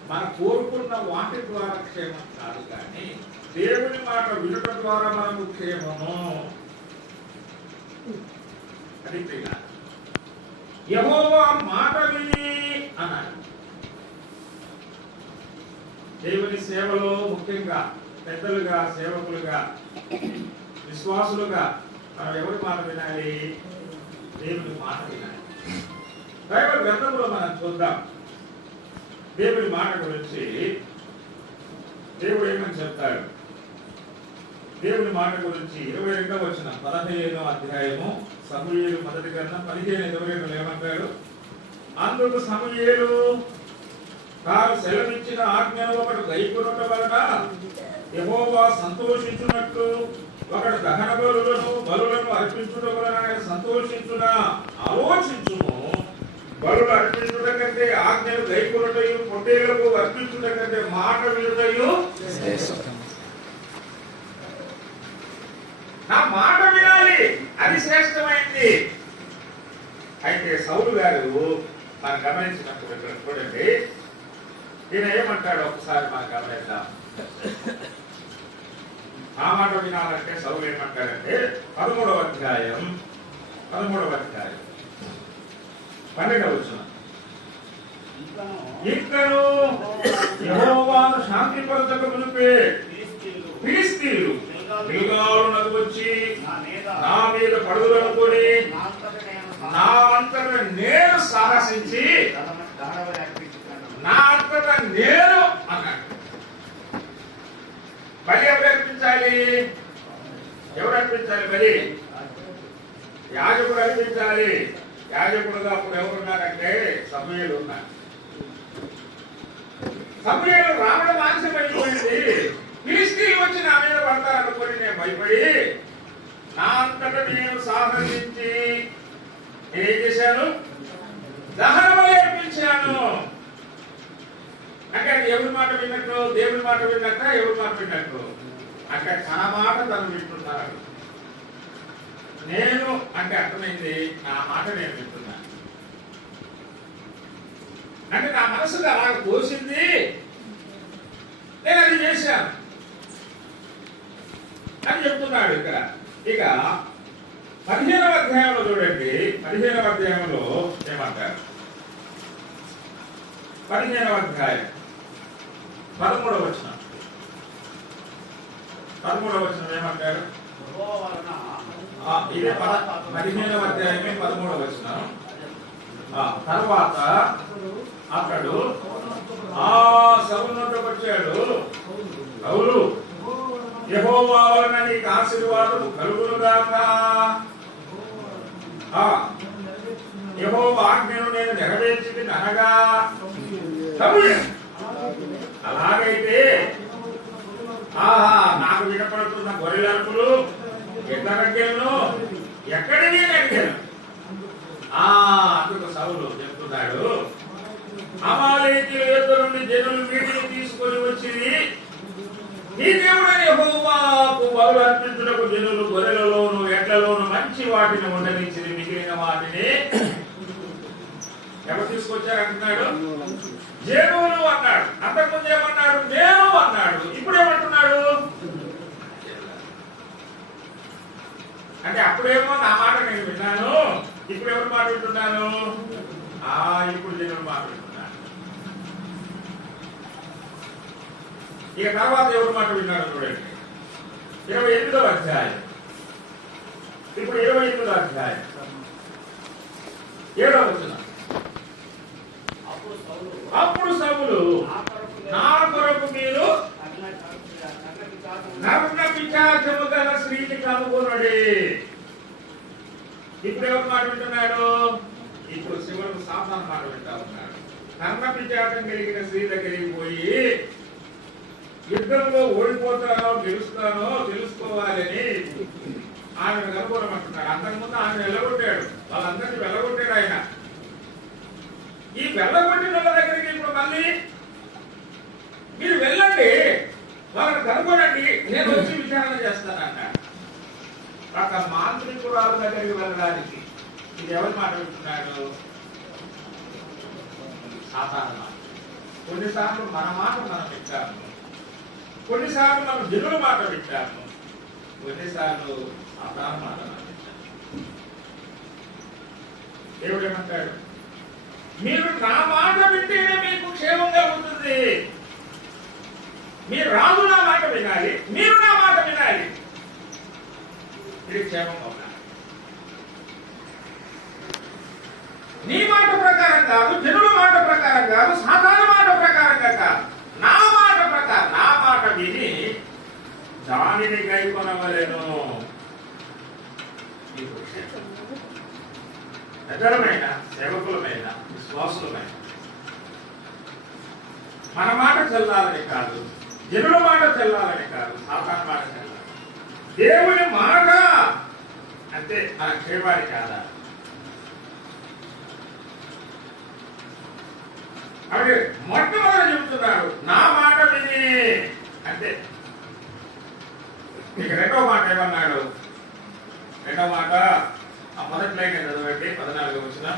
మనం కోరుకున్న వాటి ద్వారా క్షేమం కాదు కానీ దేవుని మాట వినుట ద్వారా మనకు క్షేమము. అది యెహోవా మాట విని అన్నాడు. దేవుని సేవలో ముఖ్యంగా పెద్దలుగా, సేవకులుగా, విశ్వాసులుగా మనం ఎవరి మాట వినాలి? దేవుని మాట వినాలి. బైబిల్ గ్రంథంలో మనం చూద్దాం దేవుని మాట గురించి. దేవుడు ఏమని చెప్తాడు? దేవుని మాట గురించి 22వ వచనం 15వ అధ్యాయము సమూయేలు మొదటి గ్రంథం 15:22 ఏమంటాడు? అందుకు సమూయేలు తాను సెలవిచ్చిన ఆజ్ఞను ఒకడు గైకొనుట వలన యెహోవా సంతోషించున్నట్లు ఒకడు దహన బలులను అర్పించుట వలన ఆయన సంతోషించునా? ఆలోచించుము. బలులు అర్పించుట కంటే ఆజ్ఞను గైకొనుటయు పొట్టేళ్లకు అర్పించుట కంటే మాట వినుటయు. నా మాట వినాలి, అది శ్రేష్టమైంది. అయితే సౌలు గారు మనం గమనించినప్పుడు ఇక్కడ చూడండి, ఈయన ఏమంటాడు ఒకసారి మనం గమనిద్దాం. ఆ మాట వినాలంటే సౌలు ఏమంటారంటే 13వ అధ్యాయం 12వ వచనం. ఇంకను యెహోవాను శాంతిపరచక మునుపే ఫిలిష్తీయులు గిల్గాలునకు వచ్చి నా మీద పడుదులనుకొని నా అంతట నేను సాహసించి నా అంతట నేను అన్నాడు. బలి ఎవరు అర్పించాలి? ఎవరు అర్పించాలి బలి? యాజకుడు అర్పించాలి. యాజకుడుగా అప్పుడు ఎవరున్నారంటే సమూయేలు ఉన్నారు. సమూయేలు రావడం ఆలస్యమైపోయింది. ఫిలిష్తీయులు వచ్చి నా మీద పడతారనుకొని నేను భయపడి నా అంతట నేను సాహసించి నేనేం చేశాను? దహన బలి అర్పించాను. అంటే ఎవరి మాట విన్నట్టు? దేవుడి మాట విన్నట్ట? ఎవరి మాట విన్నట్టు? అంటే తన మాట తను వింటున్నాడు. నేను అంటే అర్థమైంది, నా మాట నేను వింటున్నాను. అంటే నా మనసుకు అలాగ పోసింది, నేను అది చేశాను అని చెప్తున్నాడు ఇక్కడ. ఇక 15వ అధ్యాయంలో చూడండి. 15వ అధ్యాయంలో ఏమంటారు? 15వ అధ్యాయం 13వ వచనం. 13వ వచనం ఏమంటారు? ఇదే 15వ అధ్యాయమే 13వ వచనం. తర్వాత అతడు సౌలు నోటికి వచ్చాడు. సౌలు, యెహోవా వలన నీకు ఆశీర్వాదం కలుగునుగాక. యెహోవా ఆజ్ఞను నేను నెరవేర్చింది అనగా అలాగైతే నాకు వినపడుతున్న గొర్రెలర్పులు ఎట్ల రగ్గలను ఎక్కడికి అడిగాను. అందుకు సౌలు చెప్తున్నాడు, అమాలేకీయుల యొద్ద నుండి జనులు వీటిని తీసుకొని వచ్చి నీ దేవుడైన యెహోవాకు బలులు అర్పించుటకు జనులు గొర్రెలలోను ఎడ్లలోను మంచి వాటిని ఉండనిచ్చి మిగిలిన వాటిని ఎవరు తీసుకొచ్చారు అంటున్నాడు? జనులు అన్నాడు. అంతకుముందు ఏమన్నాడు? నేను అన్నాడు. ఇప్పుడు ఏమంటున్నాడు? అంటే అప్పుడేమో నా మాట నేను విన్నాను, ఇప్పుడు ఎవరు మాట వింటున్నాను? ఇప్పుడు జనులు మాట వింటున్నాను. ఇక తర్వాత ఎవరు మాట విన్నాడు చూడండి. 28వ అధ్యాయం. ఇప్పుడు 28వ అధ్యాయం 7వ వచనం. అప్పుడు సౌలు, నా కొరకు మీరు నగ్న పిశాచము గల స్త్రీని కనుగొనడి. ఇప్పుడు ఎవరు మాట వింటున్నాడు? ఇప్పుడు శివుడు సాతాను మాట వింటా ఉన్నాడు. నగ్న పిశాచం కలిగిన స్త్రీ దగ్గరికి పోయి యుద్ధంలో ఓడిపోతానో గెలుస్తానో తెలుసుకోవాలని ఆమెను కనుగొనమంటున్నాడు. అంతకుముందు ఆమె వెళ్ళగొట్టాడు, వాళ్ళందరినీ వెళ్ళగొట్టాడు ఆయన. ఈ వెళ్ళగొట్టిన వాళ్ళ దగ్గరికి ఇప్పుడు మళ్ళీ మీరు వెళ్ళండి, వాళ్ళని కనుగొనండి, నేను వచ్చి విచారణ చేస్తానన్నాడు. ఒక మాంత్రికురాలు దగ్గరికి వెళ్ళడానికి ఇది ఎవరి మాట వింటున్నాడు? సాతాను మాట. కొన్నిసార్లు మన మాట మనం వింటాము, కొన్నిసార్లు మనం జనుల మాట వింటాము, కొన్నిసార్లు సాతాను మాట మనం వింటాము. దేవుడు ఏమంటాడు? మీరు నా మాట వింటేనే మీకు క్షేమంగా ఉంటుంది. మీరు రాజు నా మాట వినాలి, మీరు నా మాట వినాలి, ఇది క్షేమంగా ఉండాలి. నీ మాట ప్రకారం కాదు, జనుల మాట ప్రకారం కాదు, సాధారణ మాట ప్రకారంగా కాదు, నా మాట ప్రకారం, నా మాట విని దానిని గైకొనవలెను. నిజమైన సేవకులమైన విశ్వాసులమైన మన మాట చెల్లాలని కాదు, జనుల మాట చెల్లాలని కాదు, సాతాను మాట చెల్లాలి. దేవుని మాట అంటే మన క్షేమానికి కాదా? అవి మొట్టమొదటి చెబుతున్నాడు, నా మాట విని అంటే. ఇక రెండవ మాట ఏమన్నాడు? రెండవ మాట మొదటి లైన్ చదవండి. 14వ వచనం.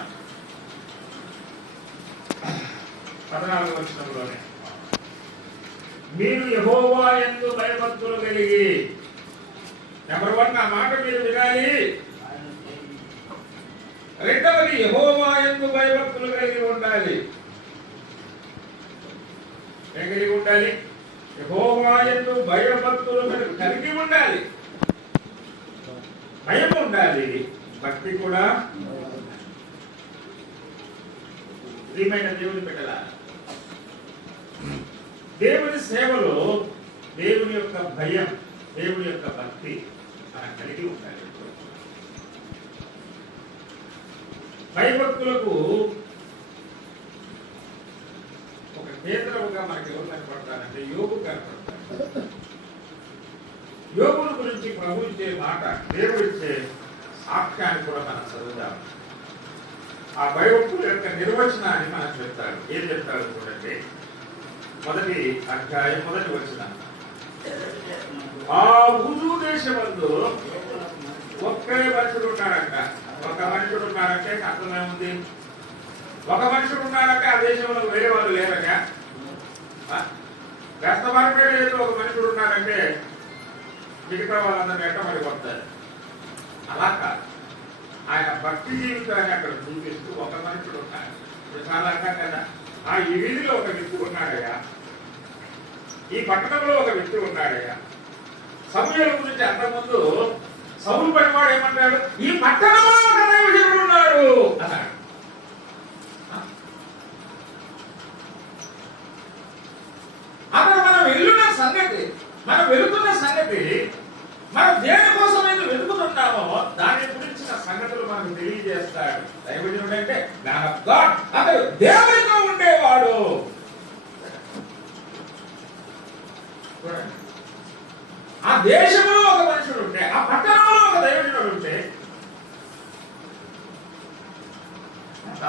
14వ వచనంలోనే మీరు యెహోవా యందు భయభక్తులు కలిగి నెంబర్ 1 ఆ మాట మీరు వినాలి. రెండవది యెహోవా యందు భయభక్తులు కలిగి ఉండాలి. ఏం కలిగి ఉండాలి? యెహోవా యందు భయభక్తులు కలిగి ఉండాలి. భయం ఉండాలి, భక్తి కూడా. ప్రియమైన దేవుని బిడ్డలారా, దేవుని సేవలో దేవుని యొక్క భయం, దేవుని యొక్క భక్తి మనం కలిగి ఉండాలి. భయభక్తులకు ఒక కేంద్రముగా మనకి ఎవరు కనపడతారంటే యోగు కనపడతారు. యోగుల గురించి ప్రభు ఇచ్చే మాట, దేవుడు ఇచ్చే సాక్ష్యాన్ని కూడా మనం చదువుతాం. ఆ భయభక్తుల యొక్క నిర్వచనాన్ని మనం చెప్తాడు. ఏం చెప్తాడు చూడండి. 1వ అధ్యాయం 1వ వచనం. ఆ ఊజు దేశమందు ఒకే మనుషుడు ఉన్నాడంట. ఒక మనుషుడు ఉన్నాడంటే అర్థమేముంది? ఒక మనుషుడు ఉన్నాడంటే ఆ దేశంలో వేరే వాళ్ళు లేరట. గస్తవారిపేట ఏదో ఒక మనుషుడు ఉన్నాడంటే మిగతా వాళ్ళందరూ ఎట్ట మరి కొడతారు. అలా కాదు, ఆయన భక్తి జీవితాన్ని అక్కడ చూపిస్తూ ఒక మనుషుడు ఉన్నాడు. ఇప్పుడు చాలా అంటాం కదా, ఈ వీధిలో ఒక వ్యక్తి ఉన్నాడయ్యా, ఈ పట్టణంలో ఒక వ్యక్తి ఉన్నాడయ్యా. సమూయేలు గురించి అంతకుముందు సౌలు పనివాడు ఏమంటాడు? ఈ పట్టణంలో ఒక దైవజనుడు ఉన్నాడు అన్నాడు. అక్కడ మనం వెళ్తున్న సంగతి, మనం వెళుతున్న సంగతి, మనం దేని కోసం అయితే వెతుకుతున్నామో దాని గురించిన సంగతులు మనకు తెలియజేస్తాడు. దైవజనుడు అంటే మ్యాన్ ఆఫ్ గాడ్, అతడు దేవునితో ఉండేవాడు. ఆ దేశంలో ఒక మనుషుడు ఉంటే, ఆ పట్టణంలో ఒక దైవజనుడు ఉంటే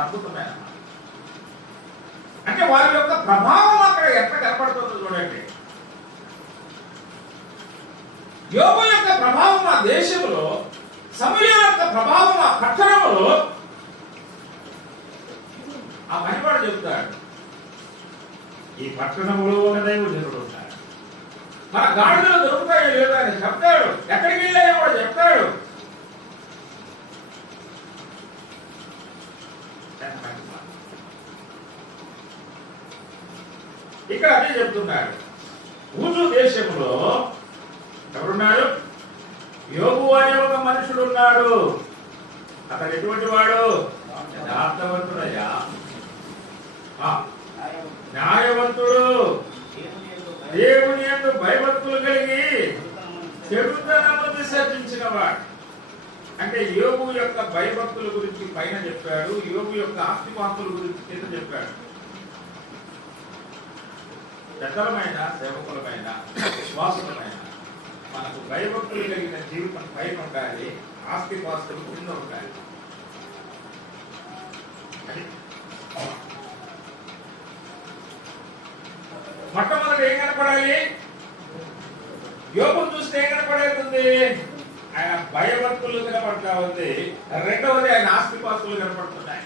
అద్భుతమైన, అంటే వారి యొక్క ప్రభావం అక్కడ ఎక్కడ కనపడుతుందో చూడండి. యోబు యొక్క ప్రభావం ఆ దేశంలో, సమూయేలు యొక్క ప్రభావం ఆ పట్టణంలో. ఆ పనివాడు చెప్తాడు, ఈ పట్టణంలో ఒక దైవజనుడు ఉంటాడు. మన గాడిదలు దొరుకుతాయో లేదో అని చెప్తాడు. ఎక్కడికి వెళ్ళాయో కూడా చెప్తాడు. ఇక్కడ అదే చెప్తున్నాడు. ఊజు దేశంలో ఎవరున్నాడు? యోబు అనే ఒక మనుషుడు ఉన్నాడు. అతను ఎటువంటి వాడు? యథార్థవంతుడయ్యా, న్యాయవంతుడు, దేవుని యందు భయభక్తులు కలిగి చెడుతనము విసర్జించిన వాడు. అంటే యోబు యొక్క భయభక్తుల గురించి పైన చెప్పాడు, యోబు యొక్క ఆస్తిపాస్తుల గురించి కింద చెప్పాడు. పెద్దలమైన, సేవకులమైన, విశ్వాసులమైన మనకు భయభక్తులు కలిగిన జీవితం పైన ఉండాలి, ఆస్తిపాస్తులు కింద ఉండాలి. మొట్టమొదటి ఏం కనపడాలి? యోబును చూస్తే ఏం కనపడేస్తుంది? ఆయన భయభక్తులు కనపడతా ఉంది. రెండవది ఆయన ఆస్తిపాస్తులు కనపడుతున్నాయి.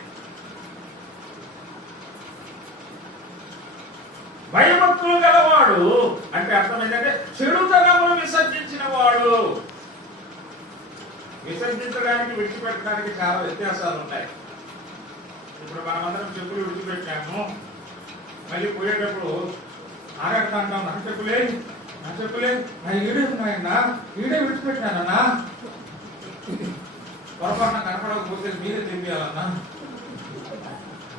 భయభక్తులు గలవాడు అంటే అర్థం ఏంటంటే చెడుతనమును విసర్జించిన వాడు. విసర్జించడానికి, విడిచిపెట్టడానికి చాలా వ్యత్యాసాలు ఉన్నాయి. ఇప్పుడు మనమందరం చెప్పులు విడిచిపెట్టాము, మళ్ళీ పోయేటప్పుడు ఆగడతా అంటాం, నాకు చెప్పులే నా ఈడే ఉన్నాయన్నా, ఈడే విడిచిపెట్టినానన్నా, పొరపాటున కనపడకపోతే మీరే తిరిగేయాలన్నా,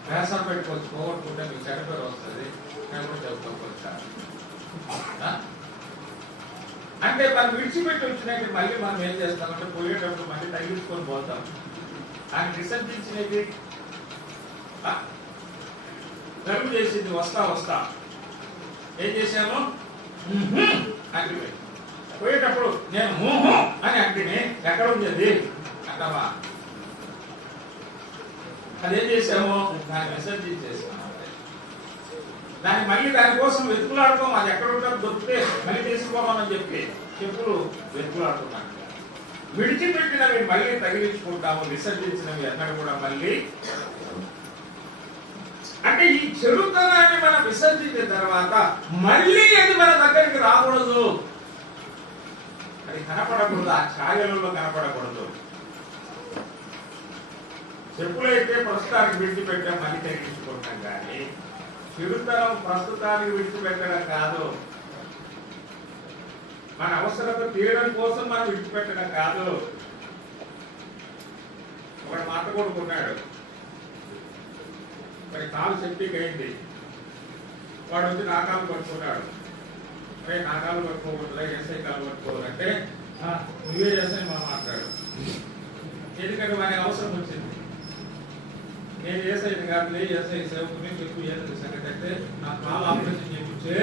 వేసాలు పెట్టుకోవచ్చు, పోగొట్టుకుంటే మీకు చెడ్డ పేరు వస్తుంది, నేను కూడా చెప్పుకోవచ్చు. అంటే మనం విడిచిపెట్టి వచ్చినాక మళ్ళీ మనం ఏం చేస్తామంటే పోయేటప్పుడు మళ్ళీ తగిలించుకొని పోతాం. ఆయన విసర్జించినది గడువు చేసింది, వస్తా ఏం చేశాను అంటే పోయేటప్పుడు నేను అని అంటేనే ఎక్కడ ఉంది అంటావా? అదేం చేసాము? దాన్ని విసర్జించేసాము. దాన్ని మళ్ళీ దానికోసం వెతుకులాడుకోం, అది ఎక్కడ ఉంటారో దొరికితే మళ్ళీ తీసుకోమని చెప్పి చెప్పులు వెతుకులాడుతున్నాను. విడిచిపెట్టినవి మళ్ళీ తగిలించుకుంటాము, విసర్జించినవి ఎక్కడ కూడా మళ్ళీ. అంటే ఈ చెడుతనాన్ని మనం విసర్జించిన తర్వాత మళ్ళీ అది మన దగ్గరికి రాకూడదు. అది కనపడకూడదు, ఆ ఛాయలలో కనపడకూడదు. చెప్పులైతే ప్రస్తుతానికి విడిచిపెట్టాం, మళ్ళీ తగ్గించుకుంటాం. కానీ చెడుతనం ప్రస్తుతానికి విడిచిపెట్టడం కాదు, మన అవసరత తీయడం కోసం మనం విడిచిపెట్టడం కాదు. ఒక మాట కొడుకున్నాడు, మరి కాలు శక్తికి అయింది, వాడు వచ్చి నా కాలు పట్టుకున్నాడు. అరే నా కాలు పట్టుకోకూడదులే, ఎస్ఐ కాలు పట్టుకోవాలంటే నువ్వే చేస్తాను మనం మాట్లాడు. ఎందుకంటే వారికి అవసరం వచ్చింది. నేను ఏసైని కాదులే, ఏసై సేవకుని చెప్పు ఏసై సంగతి అంటే నా కాలు ఆపరేషన్ చేయించే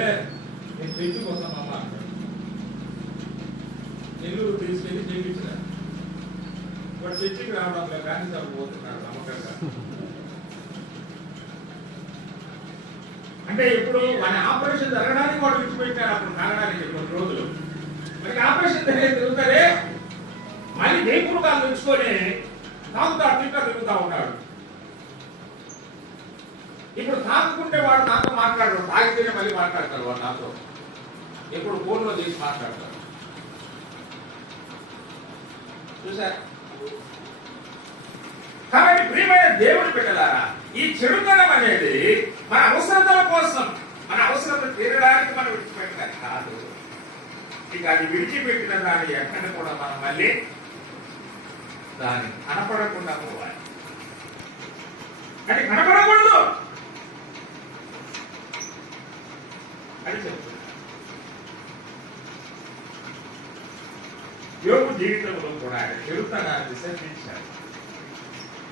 నేను తెచ్చి కోసం అమ్మ అంటాడు. నెల్లూరు తీసుకెళ్ళి చేయించిన వాడు చర్చికి రావడంలో కానీ సభ పోతున్నాడు నమ్మకంగా. అంటే ఇప్పుడు మన ఆపరేషన్ జరగడానికి వాడు విడిచిపెట్టాడు, అప్పుడు తాగడానికి కొన్ని రోజులు. మనకి ఆపరేషన్ తిరుగుతారే, మళ్ళీ దేవుడు కాలు తెచ్చుకొని తాగుతా తింటా తిరుగుతా ఉన్నాడు. ఇప్పుడు తాగుకుంటే వాడు నాతో మాట్లాడరు, తాగితేనే మళ్ళీ మాట్లాడతాడు వాడు నాతో. ఇప్పుడు ఫోన్లో చేసి మాట్లాడతాడు. చూసారా? కాబట్టి ప్రియమైన దేవుడి బిడ్డలారా, ఈ చెడుతనం అనేది మన అవసరతల కోసం, మన అవసరత తీరడానికి మనం విడిచిపెట్టడం కాదు. ఇక అది విడిచిపెట్టిన దాన్ని ఎక్కడ కూడా మనం మళ్ళీ దాన్ని కనపడకుండా పోవాలి. అది కనపడకూడదు అని చెప్తున్నా. యోగు జీవితంలో కూడా చెడుతనాన్ని విసర్జించాడు.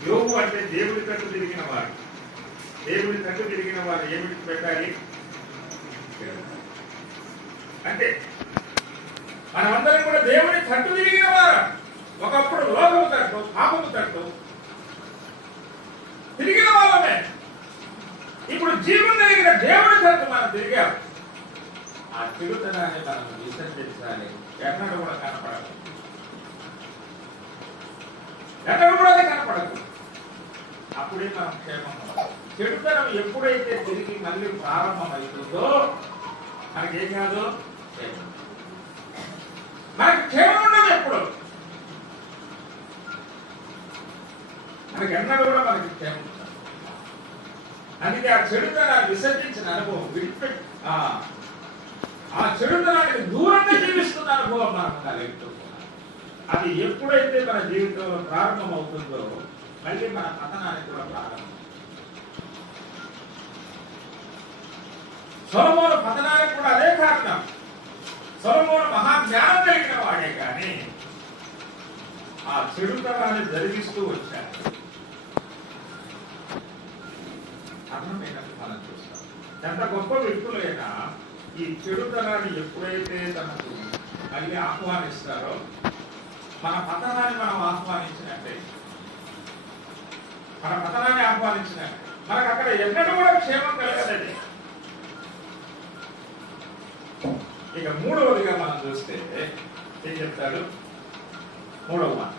యోగు అంటే దేవుడి తట్టు తిరిగిన వాడు. దేవుడి తట్టు తిరిగిన వారు ఏమిటి పెట్టాలి అంటే మనమందరం కూడా దేవుడి తట్టు తిరిగిన వారు. ఒకప్పుడు లోకము తట్టు, పాపము తట్టు తిరిగిన వాళ్ళమే. ఇప్పుడు జీవం కలిగిన దేవుడి తట్టు మనం తిరిగాం. ఆ చెడుతనాన్ని మనం విసర్జించాలి. ఎక్కడ కూడా కనపడదు, ఎక్కడ కూడా కనపడదు. అప్పుడే మనం క్షేమం. చెడుతనం ఎప్పుడైతే తిరిగి మళ్ళీ ప్రారంభమవుతుందో మనకేం కాదు, మనకి క్షేమం ఉండదు. ఎప్పుడు మనకి ఎన్నడూ కూడా మనకి క్షేమం ఉండదు. అందుకే ఆ చెడుతనాన్ని విసర్జించిన అనుభవం, విడిపెట్టి ఆ చెడుతనానికి దూరంగా జీవిస్తున్న అనుభవం మనం కలిగి, అది ఎప్పుడైతే మన జీవితంలో ప్రారంభం అవుతుందో మళ్ళీ మన పతనానికి కూడా ప్రారంభం. సొలొమోను పతనానికి కూడా అదే కారణం. సొలొమోను మహాజ్ఞానం కలిగిన వాడే కానీ ఆ చెడుతనాన్ని జరిగిస్తూ వచ్చాడు. అర్థమైన మనం చూస్తాం. ఎంత గొప్ప వ్యక్తులైనా ఈ చెడుతనాన్ని ఎప్పుడైతే తనకు మళ్ళీ ఆహ్వానిస్తారో మన పతనాన్ని మనం ఆహ్వానించినట్టే. మన పతనాన్ని ఆహ్వానించినట్టే మనకు అక్కడ ఎన్నడూ కూడా క్షేమం కలగదండి. ఇక మూడవదిగా మనం చూస్తే ఏం చెప్తాడు? మూడవ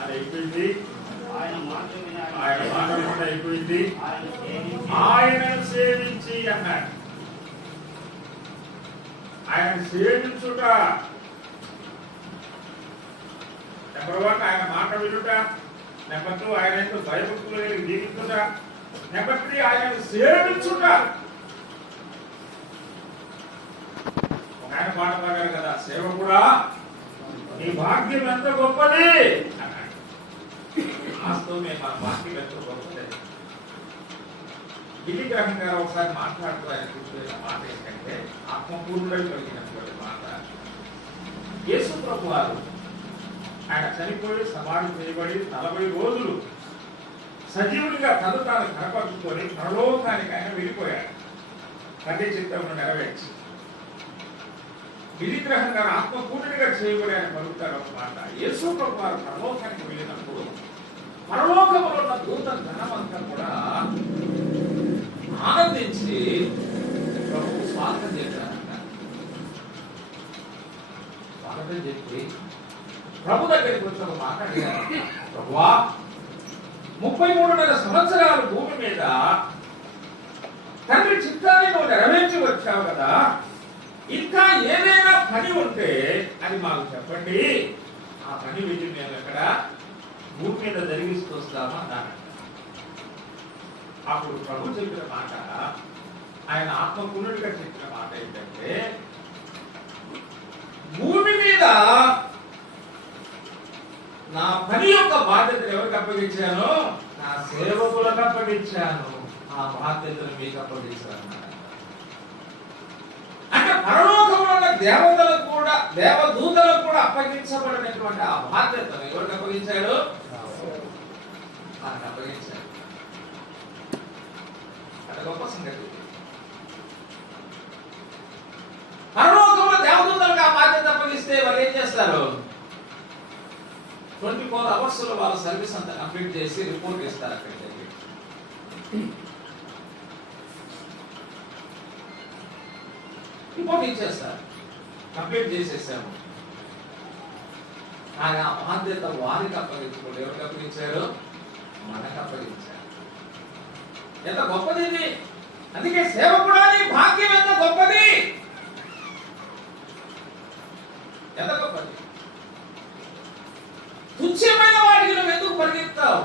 అది అయిపోయింది. ఆయన మాట కూడా అయిపోయింది. ఆయనను సేవించి అన్నాడు. ఆయన సేవించుట నెంబర్ 1, ఆయన మాట వినుట. నెంబర్ 2, ఆయన ఎంతో భయభక్తులు జీవించుట. నెంబర్ 3, ఆయనను సేవించుట. ఒక ఆయన పాట పాడారు కదా, సేవ కూడా నీ భాగ్యం ఎంత గొప్పది అన్నాడు. వాస్తవమే, మన భాగ్యం ఎంత గొప్పది. బిల్లి గ్రహం గారు ఒకసారి మాట్లాడుతూ ఆయన కూర్చోయిన మాట ఏంటంటే ఆత్మపూర్ణుడై కలిగినటువంటి మాట. యేసు ప్రభు వారు ఆయన చనిపోయి సమాధి చేయబడి 40 రోజులు సజీవుడిగా తను తాను కనపరుచుకొని పరలోకానికి ఆయన వెళ్ళిపోయాడు. తండ్రి చిత్తమును నెరవేర్చి బిల్లి గ్రహం గారు ఆత్మపూర్ణుడిగా చేయబడి ఆయన పలుకుతారు ఒక మాట. యేసు ప్రభు వారు పరలోకానికి వెళ్ళినప్పుడు పరలోకంలో ఉన్న దూత ధనమంతా కూడా ఆనందించి ప్రభు స్వాగతం చేశారంట. స్వాగతం చెప్పి ప్రభు దగ్గరికి వచ్చి ఒక మాట్లాడారు. ప్రభువా, 33 సంవత్సరాలు భూమి మీద తండ్రి చిత్తాన్ని నువ్వు నెరవేర్చి వచ్చావు కదా, ఇంకా ఏదైనా పని ఉంటే అది మాకు చెప్పండి, ఆ పని వెళ్ళి మేము ఎక్కడ భూమి మీద జరిగిస్తూ వస్తామా అన్నాడు. అప్పుడు ప్రభు చెప్పిన మాట, ఆయన ఆత్మకునుడిగా చెప్పిన మాట ఏంటంటే, భూమి మీద నా పని యొక్క బాధ్యతను ఎవరికి అప్పగించాను? నా సేవకులకు అప్పగించాను. ఆ బాధ్యతను మీకు అప్పగించాను. అంటే పరలోకంలో ఉన్న దేవతలకు కూడా, దేవదూతలకు కూడా అప్పగించబడినటువంటి ఆ బాధ్యతను ఎవరికి అప్పగించాడు? మనకు అప్పగించాడు. అది గొప్ప సంగతి. పరలోకంలో దేవదూతలకు ఆ బాధ్యత అప్పగిస్తే వాళ్ళు ఏం చేస్తారు? 24 hours వాళ్ళ సర్వీస్ అంతా కంప్లీట్ చేసి రిపోర్ట్ ఇస్తారు. అక్కడికి రిపోర్ట్ ఇచ్చేస్తారు, కంప్లీట్ చేసేసాము. ఆయన ఆ బాధ్యత వారికి అప్పగించుకోండి. ఎవరికి అప్పగించారు? మనకు అప్పగించారు. ఎంత గొప్పది ఇది! అందుకే సేవకుడాని భాగ్యం ఎంత గొప్పది, ఎంత గొప్పది! తుచ్చమైన వాటికి నువ్వు ఎందుకు పరిగెత్తావు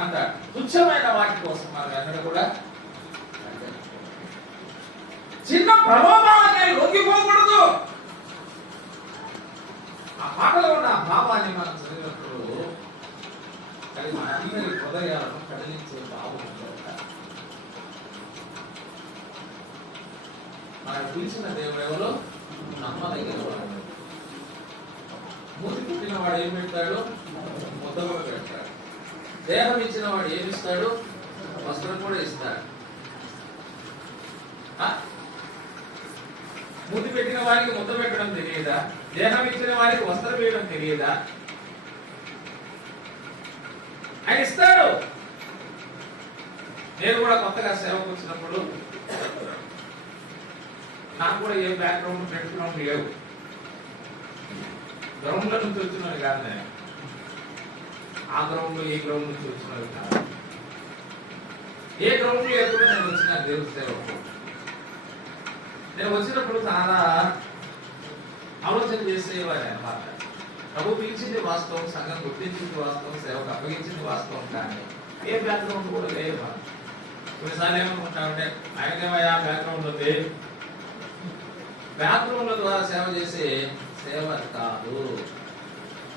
అంటాడు. తుచ్చమైన వాటి కోసం మనం ఎక్కడ కూడా చిన్న ప్రలోభాలకి లొంగిపోకూడదు. ఆ పాటలో ఉన్న భావాన్ని మనం చదివినప్పుడు అది మనందరి హృదయాలను కదిలించే భావం. మనకు పిలిచిన దేవుడు ఎవరు? నమ్మదగిన వాడు. మూతి పుట్టిన వాడు ఏం పెడతాడు? ముద్ద కూడా పెడతాడు. దేహం ఇచ్చిన వాడు ఏమిస్తాడు? వస్త్రం కూడా ఇస్తాడు. మూతి పెట్టిన వారికి ముద్ద పెట్టడం తెలియదా? దేహం ఇచ్చిన వారికి వస్త్రం వేయడం తెలియదా? ఆయన ఇస్తాడు. నేను కూడా కొత్తగా సేవకు వచ్చినప్పుడు నాకు కూడా ఏ బ్యాక్గ్రౌండ్ బ్యాక్గ్రౌండ్ లేవు. గ్రౌండ్ల నుంచి వచ్చినవి కాదు, నేను ఆ గ్రౌండ్ ఈ గ్రౌండ్ నుంచి వచ్చినవి కాదు. ఏ గ్రౌండ్ లేకుండా నేను వచ్చిన దేవుడి సేవకు. నేను వచ్చినప్పుడు చాలా ఆలోచన చేసేవాడు అన్నమాట. ప్రభు పిలిచింది వాస్తవం, సంఘం గుర్తించింది వాస్తవం, సేవకు అప్పగించింది వాస్తవం, కానీ ఏ బ్యాక్గ్రౌండ్ కూడా లేదు. మనం కొన్నిసార్లు ఏమనుకుంటామంటే, ఆయనకేమయ్యా బ్యాక్గ్రౌండ్ ఉంది, బ్యాక్గ్రౌండ్ల ద్వారా సేవ చేసే సేవ కాదు.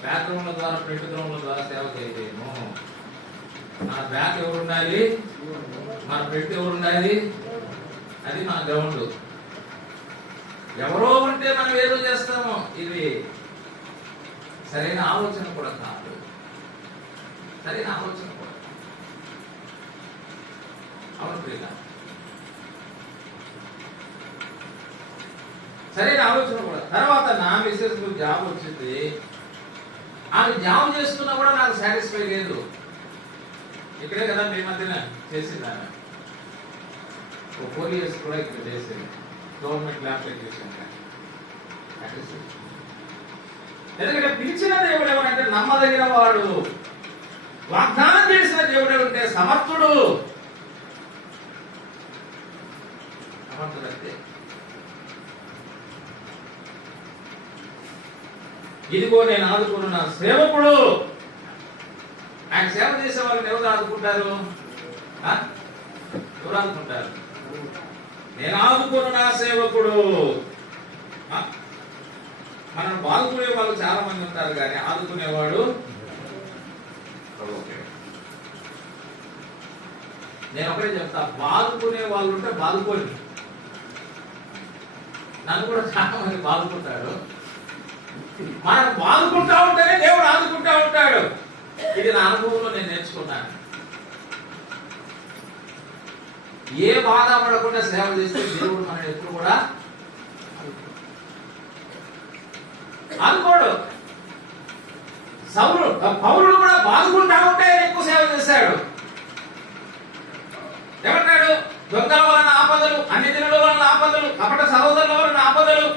బ్యాక్గ్రౌండ్ల ద్వారా, ఫ్రంట్ గ్రౌండ్ల ద్వారా సేవ చేయలేము. మన బ్యాక్ ఎవరు ఉండాలి? మన ఫ్రంట్ ఎవరు ఉండాలి? అది మన గ్రౌండ్. ఎవరో ఉంటే మనం ఏదో చేస్తాము. ఇది సరైన ఆలోచన కూడా కాదు. సరైన ఆలోచన కూడా అవును ప్రియుల, సరైన ఆలోచన కూడా. తర్వాత నా మిస్సెస్ జాబ్ వచ్చింది. ఆమె జాబ్ చేస్తున్నా కూడా నాకు సాటిస్ఫై లేదు. ఇక్కడే కదా మీ మధ్యన చేసింది ఆమె. 4 years కూడా ఇక్కడ చేసింది. గవర్నమెంట్ ల్యాబ్ చేసింది. ఎందుకంటే పిలిచిన దేవుడు ఎవరంటే నమ్మదగిన వాడు. వాగ్దానం చేసిన దేవుడు ఉంటే సమర్థుడు. సమర్థుడంటే ఇదిగో నేను ఆదుకున్న నా సేవకుడు. ఆయన సేవ చేసే వాళ్ళని ఎవరు ఆదుకుంటారు? ఎవరు ఆదుకుంటారు? నేను ఆదుకున్న నా సేవకుడు. మనం బాదుకునే వాళ్ళు చాలా మంది ఉంటారు, కానీ ఆదుకునేవాడు నేను ఒకటే చెప్తా, బాదుకునే వాళ్ళు ఉంటే బాదుకోండి. నన్ను కూడా చాలా మంది బాదుకుంటాడు. మనం బాదుకుంటా ఉంటేనే దేవుడు ఆదుకుంటా ఉంటాడు. ఇది నా అనుభవంలో నేను నేర్చుకున్నాను. ఏ బాధ పడకుండా సేవ చేస్తే దేవుడు మనం ఎప్పుడు కూడా అనుకోడు. పౌరుడు కూడా బాదుకుంటా ఉంటే ఎక్కువ సేవ చేశాడు. ఏమన్నాడు? దొంగల వలన ఆపదలు, అన్ని దినుల వలన ఆపదలు, కపట సహోదరుల వలన ఆపదలు.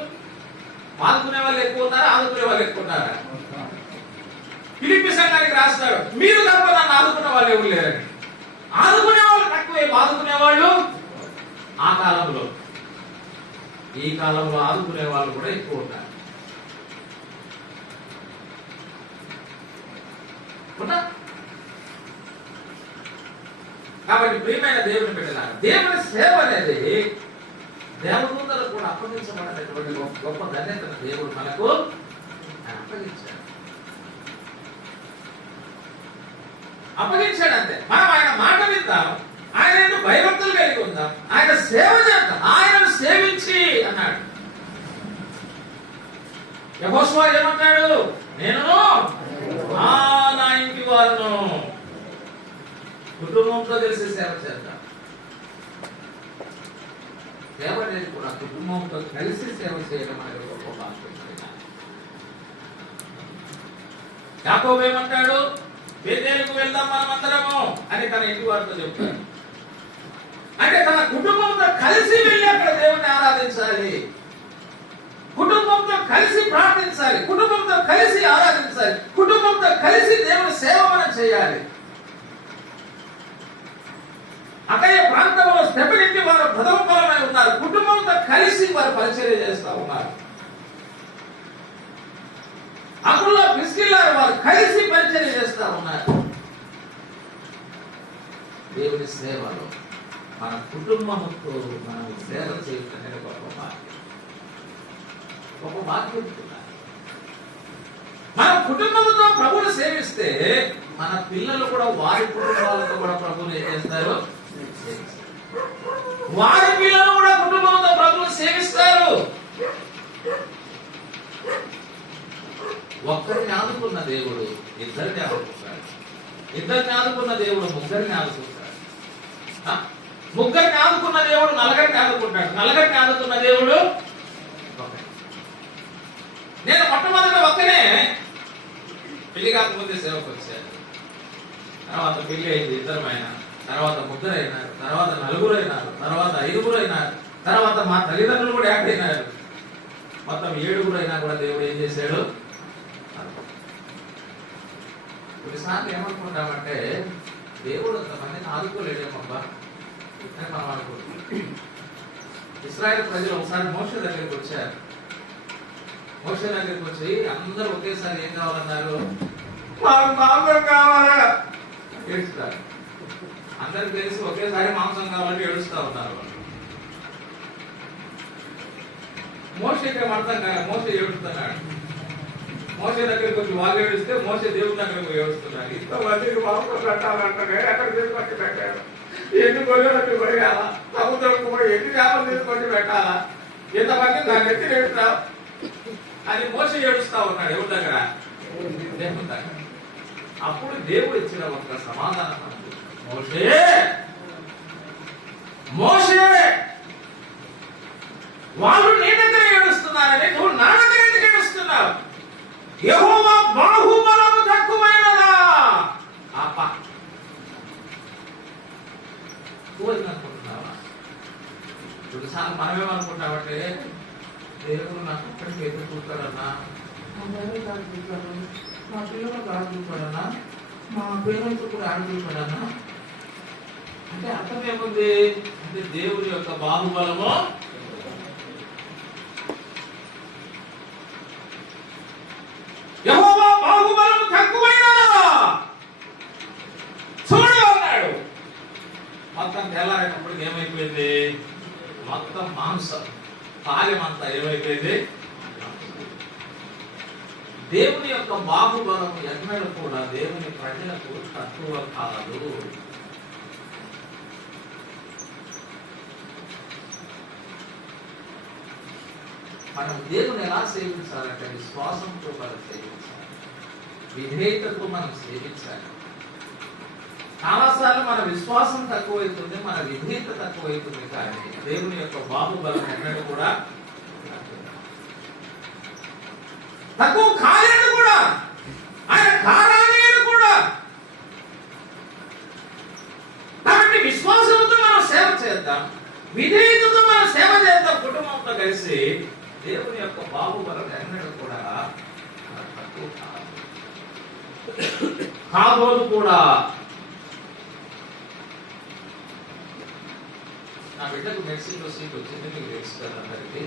ఆదుకునే వాళ్ళు ఎక్కువ ఉన్నారా? ఆదుకునే వాళ్ళు ఎక్కువ ఉన్నారా? ఫిలిప్పీ సంఘానికి రాస్తాడు, మీరు తప్ప నన్ను ఆదుకునే వాళ్ళు ఎవరు లేరని. ఆదుకునే వాళ్ళు తక్కువే, ఆదుకునే వాళ్ళు ఆ కాలంలో. ఈ కాలంలో ఆదుకునే వాళ్ళు కూడా ఎక్కువ ఉంటారు. కాబట్టి ప్రియమైన దేవుని బిడ్డలారా, దేవుని సేవ అనేది దేవదూతలకు కూడా అప్పగించబడినటువంటి గొప్ప ధన్యతను దేవుడు మనకు అప్పగించాడంతే. మనం ఆయన మాట విందాం, ఆయన భయభక్తులు కలిగి ఉందాం, ఆయన సేవ చేద్దాం, ఆయనను సేవించి అన్నాడు. యెహోషువ ఏమంటాడు? నేను నా ఇంటి వారును కుటుంబంతో కలిసి సేవ చేద్దాం. సేవ అనేది కూడా కుటుంబంతో కలిసి సేవ చేయడం అనేది గొప్ప భాగ్యం. యాకోబు ఏమంటాడు? బేతేలుకు వెళ్దాం మనమందరము అని తన ఇంటి వారితో చెప్తాడు. అంటే తన కుటుంబంతో కలిసి వెళ్ళి అక్కడ దేవుణ్ణి ఆరాధించాలి, కుటుంబంతో కలిసి ప్రార్థించాలి, కుటుంబంతో కలిసి ఆరాధించాలి, కుటుంబంతో కలిసి దేవుని సేవ మనం చేయాలి. అక్కడే ప్రాంతంలో స్టెఫెనింటి వారు ప్రథమఫలమై ఉన్నారు. కుటుంబంతో కలిసి వారు పరిచర్య చేస్తూ ఉన్నారు. అక్కడ ప్రిస్కిల్లారు వారు కలిసి పరిచర్య చేస్తూ ఉన్నారు. దేవుని సేవలో మన కుటుంబంతో మనం సేవ చేయడం గొప్ప బాధ్యత. గొప్ప బాధ్యత. మన కుటుంబంతో ప్రభువుని సేవిస్తే మన పిల్లలు కూడా వారి కుటుంబాలతో కూడా ప్రభువుని ఏం చేస్తారు? వారి పిల్లలు కూడా కుటుంబంతో ప్రభువుని సేవిస్తారు. ఒక్కరిని ఆదుకున్న దేవుడు ఇద్దరిని ఆదుకుంటాడు, ఇద్దరిని ఆదుకున్న దేవుడు ముగ్గురిని ఆదుకుంటాడు, ముగ్గురిని ఆదుకున్న దేవుడు నలుగురిని ఆదుకుంటాడు, నలుగురిని ఆదుకున్న దేవుడు ఒకటి. నేను మొట్టమొదటి ఒక్కనే పెళ్లి కాకముందే సేవకు వచ్చాను. తర్వాత పెళ్లి అయింది, ఇద్దరమైన, తర్వాత ముగ్గురు అయినారు, తర్వాత నలుగురు అయినారు, తర్వాత ఐదుగురు అయినారు, తర్వాత మా తల్లిదండ్రులు కూడా యాడ్ అయినారు. మొత్తం 7 అయినా కూడా దేవుడు ఏం చేశాడు? కొన్నిసార్లు ఏమనుకుంటామంటే దేవుడు అంతమందిని ఆదుకోలేడేమబ్బా అని మనం అనుకుంటున్నాం. ఇశ్రాయేలు ప్రజలు ఒకసారి మోషే దగ్గరికి వచ్చారు. మోషే దగ్గరికి వచ్చి అందరూ ఒకేసారి ఏం కావాలన్నారు? మాకు మాంసం కావాలా ఏడుస్తారు. అందరికి తెలిసి ఒకేసారి మాంసం కావాలని ఏడుస్తా ఉన్నారు. మోషేకి అర్థం కాదు, మోషే ఏడుస్తున్నాడు. మోషే దగ్గరికి వచ్చి వాళ్ళు ఏడుస్తే మోషే దేవుడి దగ్గరకు ఏడుస్తున్నాడు. ఇంతమందికి మాంసం పెట్టాలంటే ఎక్కడ తీసుకొచ్చి పెట్టారు? ఎన్ని గొర్రెలకు కొయ్యాలా? సముద్రంకు పోయి ఎన్ని చేపలు తీసుకొచ్చి పెట్టాలా? ఎంతమంది దాన్ని ఎత్తి ఏడుస్తావు అని మోషే ఏడుస్తా ఉన్నాడు. ఎవరి దగ్గర? దేవుని దగ్గర. అప్పుడు దేవుడు ఇచ్చిన ఒక సమాధానం, మోషే మోషే వాళ్ళు నీ దగ్గర ఏడుస్తున్నారని నువ్వు నా దగ్గర ఎందుకు ఏడుస్తున్నావు? యెహోవా బాహుబలము తక్కువైనదా? ఆపా అనుకుంటున్నావా? కొన్నిసార్లు మనమేమనుకుంటామంటే దేవుడు నాకు ఒక్కడికి ఎదురు చూస్తాడన్నా, మా పిల్లలు కాదు చూస్తాడు, మా పిల్లలు కాదు చూస్తాడన్నా, మా పేరెంట్స్ కూడా ఆడ చూస్తాడన్నా. అంటే అర్థం ఏముంది? అంటే దేవుడి యొక్క బాహుబలము యెహోవా బాహుబలము తక్కువైనదా చూడు అన్నాడు. మొత్తం తెల్లారేటప్పటికి ఏమైపోయింది? మొత్తం మాంసం పాలెమంతా ఏమైపోయింది? దేవుని యొక్క బాహుబలం ఎన్నడూ కూడా దేవుని ప్రజలకు తక్కువ కాదు. మనం దేవుని ఎలా సేవించాలంటే విశ్వాసంతో మనం సేవించాలి, విధేయతతో మనం సేవించాలి. చాలాసార్లు మన విశ్వాసం తక్కువైతుంది, మన విధేయత తక్కువైతుంది, కానీ దేవుని యొక్క బాహుబలం ఎన్నడూ కూడా తక్కువ కాలేడు కూడా, ఆయన కారాలేడు కూడా. కాబట్టి విశ్వాసంతో మనం సేవ చేద్దాం, విధేయతతో మనం సేవ చేద్దాం. కుటుంబంతో కలిసి దేవుని యొక్క బాహుబలం ఎన్నడూ కూడా తక్కువ కాదు కూడా. నా బిడ్డకు మెడిసిన్లో సీట్ వచ్చింది, మీకు తెలుసు కదా అందరికీ.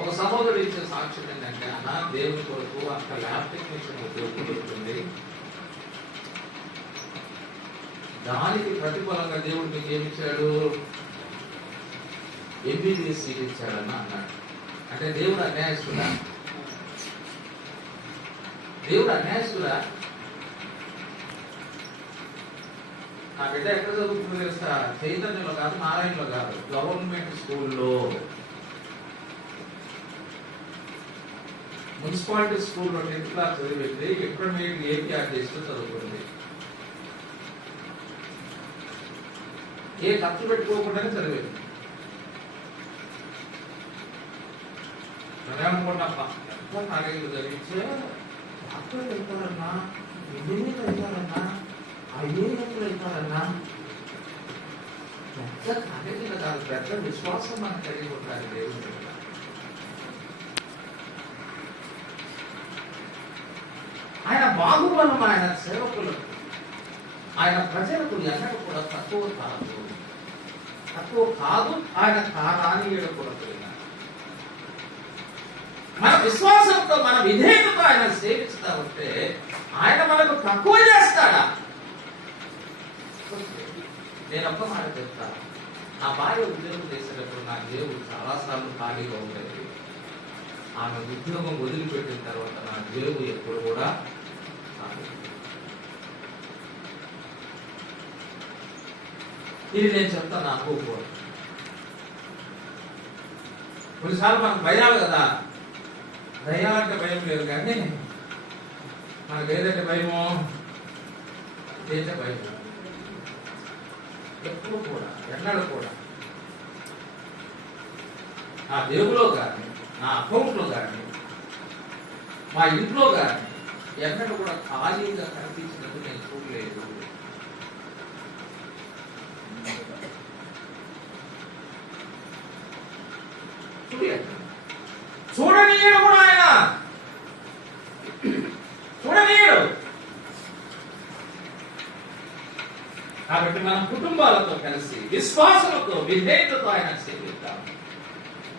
ఒక సహోదరుడు ఇచ్చే సాక్ష్యం ఏంటంటే, అన్న దేవుని కొరకు అక్కడ ల్యాబ్ టెక్నీషియన్ ఉద్యోగం దొరుకుతుంది, దానికి ప్రతిఫలంగా దేవుడు మీకు ఏమిచ్చాడు, ఎంబీబీఎస్ సీట్ ఇచ్చాడన్న అన్నాడు. అంటే దేవుడు అన్యాయస్తుడా? దేవుడు అన్యాయస్తుడా? నా బిడ్డ ఎక్కడ చదువుతుందో తెలుసా? చైతన్యంలో కాదు, నారాయణలో కాదు, గవర్నమెంట్ స్కూల్లో, మున్సిపాలిటీ స్కూల్లో 10th క్లాస్ చదివింది, ఇంటర్మీడియట్ ఏపీఆర్ చేస్తూ చదువుకుంది. ఏ ఖర్చు పెట్టుకోకుండానే చదివింది. అనుకున్నా ఎంత కాలేజీలు చదివించే డాక్టర్లు వెళ్తారన్నా, ఇంజనీర్లు వెళ్తారన్నా, ఐఏఎస్లు వెళ్తారన్నా, పెద్ద కాలేజీలు కాదు, పెద్ద విశ్వాసం మనకు కలిగి ఉంటారు దేవుని మీద. ఆయన బాహుబలం ఆయన సేవకులకు, ఆయన ప్రజలకు ఎన్నడూ కూడా తక్కువ కాదు, ఆయన కారానీయుడకూడదు. మన విశ్వాసంతో, మన విధేయతతో ఆయన సేవిస్తా ఉంటే ఆయన మనకు తక్కువ చేస్తాడా? నేను ఒక్క మాట చెప్తా, నా భార్య ఉద్యోగం చేసేటప్పుడు నా దేవుడు చాలాసార్లు ఖాళీగా ఉండేది. ఆమె ఉద్యోగం వదిలిపెట్టిన తర్వాత నా దేవుడు ఎప్పుడు కూడా ఇది నేను చెప్తాను. నా అనుకోకూడదు. కొన్నిసార్లు మనకు భయాలు కదా, దయ్యాలంటే భయం లేదు, కానీ మనకు ఏదంటే భయమో, ఇదేంటే భయం. ఎప్పుడు కూడా, ఎన్నడూ కూడా నా దేవులో కానీ, నా అకౌంట్లో కానీ, మా ఇంట్లో కానీ ఎన్నడూ కూడా ఖాళీగా కనిపించినట్టు నేను చూడలేదు. చూడనీయడు కూడా ఆయన, చూడనీయడు. కాబట్టి మన కుటుంబాలతో కలిసి విశ్వాసంతో, విధేయతతో ఆయన సేవిద్దాం.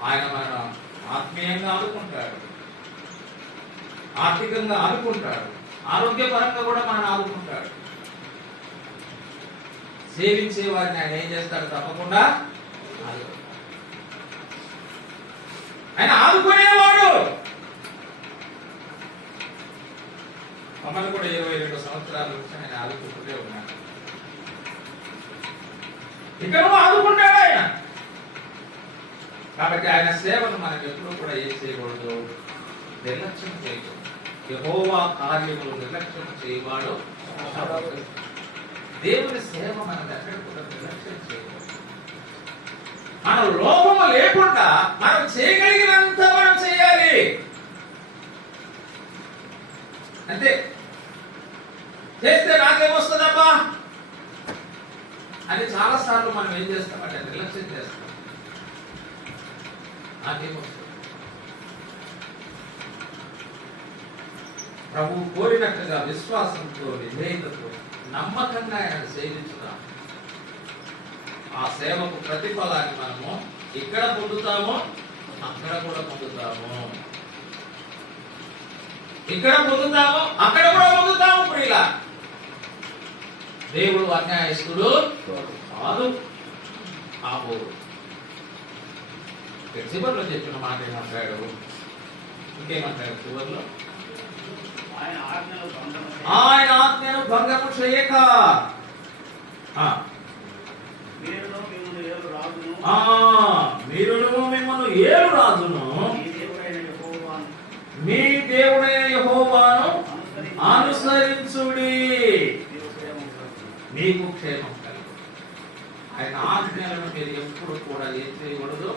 ఆయన మన ఆత్మీయంగా ఆదుకుంటాడు, ఆర్థికంగా ఆదుకుంటాడు, ఆరోగ్యపరంగా కూడా మనం ఆదుకుంటాడు. సేవించే వారిని ఆయన ఏం చేస్తాడు? తప్పకుండా ఆయన ఆదుకునేవాడు. మమ్మల్ని కూడా 22 సంవత్సరాల నుంచి ఆయన ఆదుకుంటూనే ఉన్నాడు. ఇక్కడ ఆదుకుంటాడు ఆయన. కాబట్టి ఆయన సేవను మనకు ఎప్పుడూ కూడా ఏం చేయకూడదు? నిర్లక్ష్యం చేయకూడదు. యెహోవా కార్యములు నిర్లక్ష్యం చేయవాడు. దేవుని సేవ మనకు ఎక్కడ కూడా నిర్లక్ష్యం చేయకూడదు. మన లోపము లేకుండా మనం చేయగలిగినంత మనం చేయాలి అంతే. చేస్తే నాకేమొస్తుందబ్బా అని చాలా సార్లు మనం ఏం చేస్తామంటే నిర్లక్ష్యం చేస్తాం. నాకేమొస్తుంది? ప్రభు కోరినట్టుగా విశ్వాసంతో, విధేయతతో, నమ్మకంగా ఆయన సేవించుదాం. ఆ సేవకు ప్రతిఫలాన్ని మనము ఇక్కడ పొందుతాము, అక్కడ కూడా పొందుతాము. ఇక్కడ పొందుతాము, అక్కడ కూడా పొందుతాము. ప్రియులా, దేవుడు అన్యాయస్తుడు కాదు, ఆపోడు. చివరిలో చెప్పిన మాట ఏమంటాడు? ఇంకేమంటాడు చివరిలో? ఆయన ఆజ్ఞను భంగము చేయక మీరును మిమ్మల్ని ఏలు రాజును మీ దేవుడైన యెహోవాను అనుసరించుడి, మీకు క్షేమం కలుగు. ఆయన ఆజ్ఞలను మీరు ఎప్పుడు కూడా ఏం చేయకూడదు?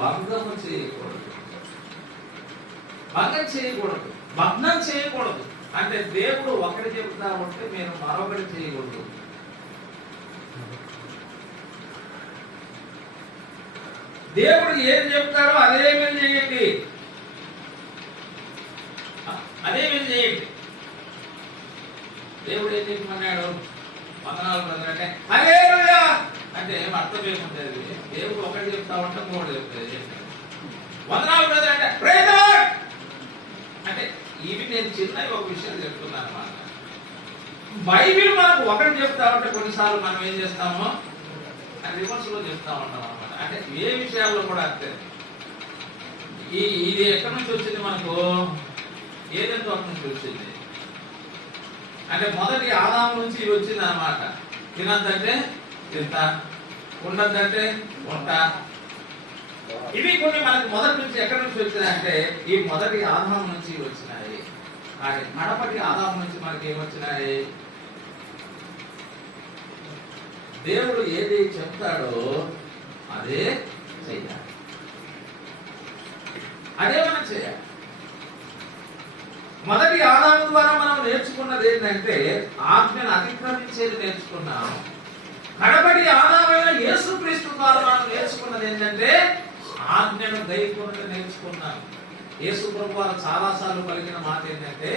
భంగము చేయకూడదు. భంగం చేయకూడదు, భగ్నం చేయకూడదు. అంటే దేవుడు ఒకటి చెప్తా ఉంటే మీరు మరొకటి చేయకూడదు. దేవుడు ఏం చెప్తాడో అదే మీరు చేయండి, అదే మీరు చేయండి. దేవుడు ఏం చెప్పమన్నాడు? వందనాలు బ్రదర్ అంటే హల్లెలూయా అంటే అంటే ఏం అర్థం ఏముంటుంది? దేవుడు ఒకటి చెప్తా ఉంటాం, మూడు చెప్తుంది. వందనాలు బ్రదర్ అంటే ప్రైజ్ ది లార్డ్ అంటే ఇవి నేను చిన్న ఒక విషయం చెప్తున్నాను అన్నమాట. బైబిల్ మనకు ఒకటి చెప్తా ఉంటే కొన్నిసార్లు మనం ఏం చేస్తామో అది రివర్స్ లో చెప్తా ఉంటాం అన్నమాట. అంటే ఏ విషయాల్లో కూడా అంతే. ఇది ఎక్కడి నుంచి వచ్చింది? మనకు ఏదైనా తోట నుంచి వచ్చింది. అంటే మొదటి ఆదాము నుంచి ఇది వచ్చింది అన్నమాట. తినద్దంటే తింటా, ఉండద్దంటే ఉంటా. ఇవి కొన్ని మనకు మొదటి నుంచి ఎక్కడి నుంచి వచ్చినాయంటే ఈ మొదటి ఆదాము నుంచి వచ్చినాయి. కానీ కడపటి ఆదాము నుంచి మనకి ఏమొచ్చినాయి? దేవుడు ఏది చెప్తాడో అదే చెయ్యాలి, అదే మనం చేయాలి. మొదటి ఆదాము ద్వారా మనం నేర్చుకున్నది ఏంటంటే ఆజ్ఞను అతిక్రమించేది నేర్చుకున్నాం. కడపటి ఆదామైన యేసుక్రీస్తు ద్వారా మనం నేర్చుకున్నది ఏంటంటే ఆజ్ఞను గైకొనుట నేర్చుకున్నాం. యేసు ప్రభువు చాలా సార్లు పలికిన మాట ఏంటంటే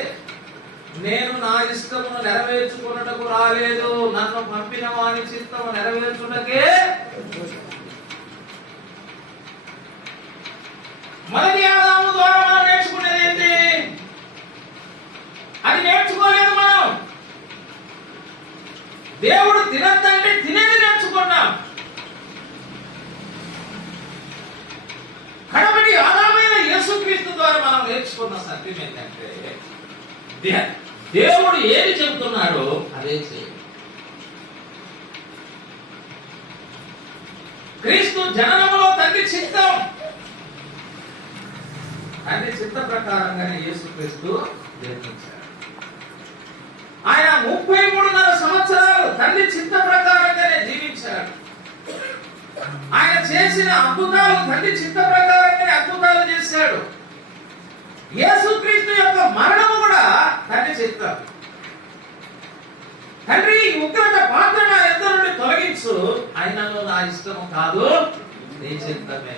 నేను నా ఇష్టమును నెరవేర్చుకున్నటకు రాలేదు, నన్ను పంపిన వాని చిత్తము నెరవేర్చుటకే. మొదటి ఆదాము ద్వారా మనం నేర్చుకునేది ఏంటి? అది నేర్చుకోలేదు మనం. దేవుడు తినద్దంటే తినేది నేర్చుకున్నాం. కడపటి ఆదామైన యేసుక్రీస్తు ద్వారా మనం నేర్చుకున్న సత్యం ఏంటంటే దేవుడు ఏది చెబుతున్నాడో అదే చేయాలి. క్రీస్తు జననములో తండ్రి చిత్తం ప్రకారంగానే యేసుక్రీస్తు జన్మించాడు. ఆయన 33.5 సంవత్సరాలు తండ్రి చిత్త ప్రకారంగానే జీవించాడు. ఆయన చేసిన అద్భుతాలు తండ్రి చిత్త ప్రకారంగానే అద్భుతాలు చేశాడు. యేసుక్రీస్తు యొక్క మరణము కూడా తండ్రి చిత్తం. తండ్రి ఉగ్రత పాత్ర నా యొద్ద నుండి తొలగించు, ఆయనలో నా ఇష్టము కాదు నీ చిత్తమే.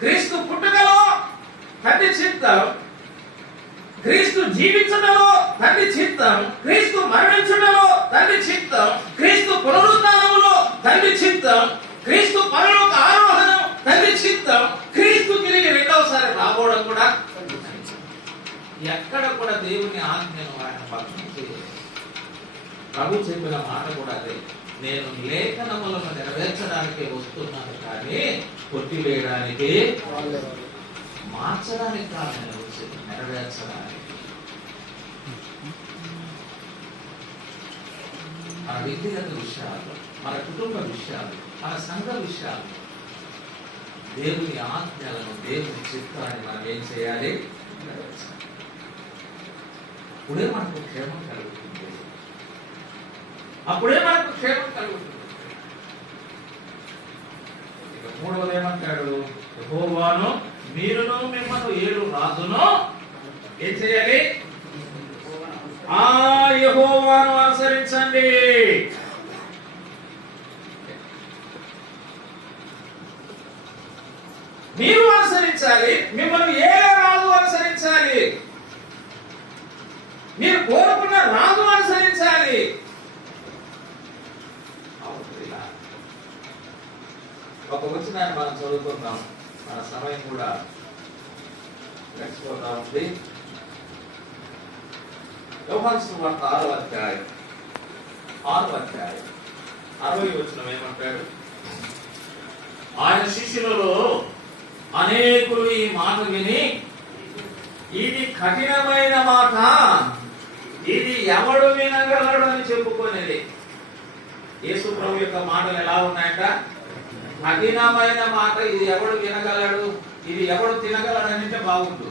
క్రీస్తు పుట్టుకలో తండ్రి చిత్తం, క్రీస్తు జీవించడంలో తండ్రి చిత్తం, క్రీస్తు మరణించడంలో తండ్రి చిత్తం, క్రీస్తు పునరుద్ధానములో తండ్రి చిత్తం, క్రీస్తు పరలోక ఆరోహణం తండ్రి చిత్తం, క్రీస్తు తిరిగి రెండవసారి రాబోవడం కూడా. ఎక్కడ కూడా దేవుని ఆజ్ఞను ఆయన భక్తి చేయలేదు. ప్రభు చెప్పిన మాట కూడా అదే, నేను లేఖనములను నెరవేర్చడానికి వస్తున్నాను కానీ కొట్టివేయడానికి మార్చడానికి కాదు, నేను వచ్చింది నెరవేర్చడానికి. మన వ్యక్తిగత విషయాలు, మన కుటుంబ విషయాలు, మన సంఘ విషయాలు, దేవుని ఆజ్ఞలను, దేవుని చిత్తాన్ని మనం ఏం చేయాలి? నెరవేర్చాలి. అప్పుడే మనకు క్షేమం కలుగుతుంది. అప్పుడే మనకు క్షేమం కలుగుతుంది. ఇక మూడవది ఏమంటాడు? యెహోవాను మీరును మిమ్మల్ని 7 రాజును ఏం చేయాలి? ఆ యెహోవాను అనుసరించండి. మీరు అనుసరించాలి, మిమ్మల్ని 7 రాజు అనుసరించాలి, మీరు కోరుకున్న రాజు అనుసరించాలి. ఒక వచనాన్ని మనం చదువుకుందాం, మన సమయం కూడా గడిచిపోతా ఉంది. యోహాను సువార్త 6వ అధ్యాయం 60వ వచనం ఏమంటాడు? ఆయన శిష్యులలో అనేకులు ఈ మాట విని ఇది కఠినమైన మాట, ఇది ఎవడు వినగలడు అని చెప్పుకునేది. యేసు ప్రభు యొక్క మాటలు ఎలా ఉన్నాయంట? కఠినమైన మాట, ఇది ఎవడు వినగలడు, ఇది ఎవడు తినగలడు అంటే బాగుండు.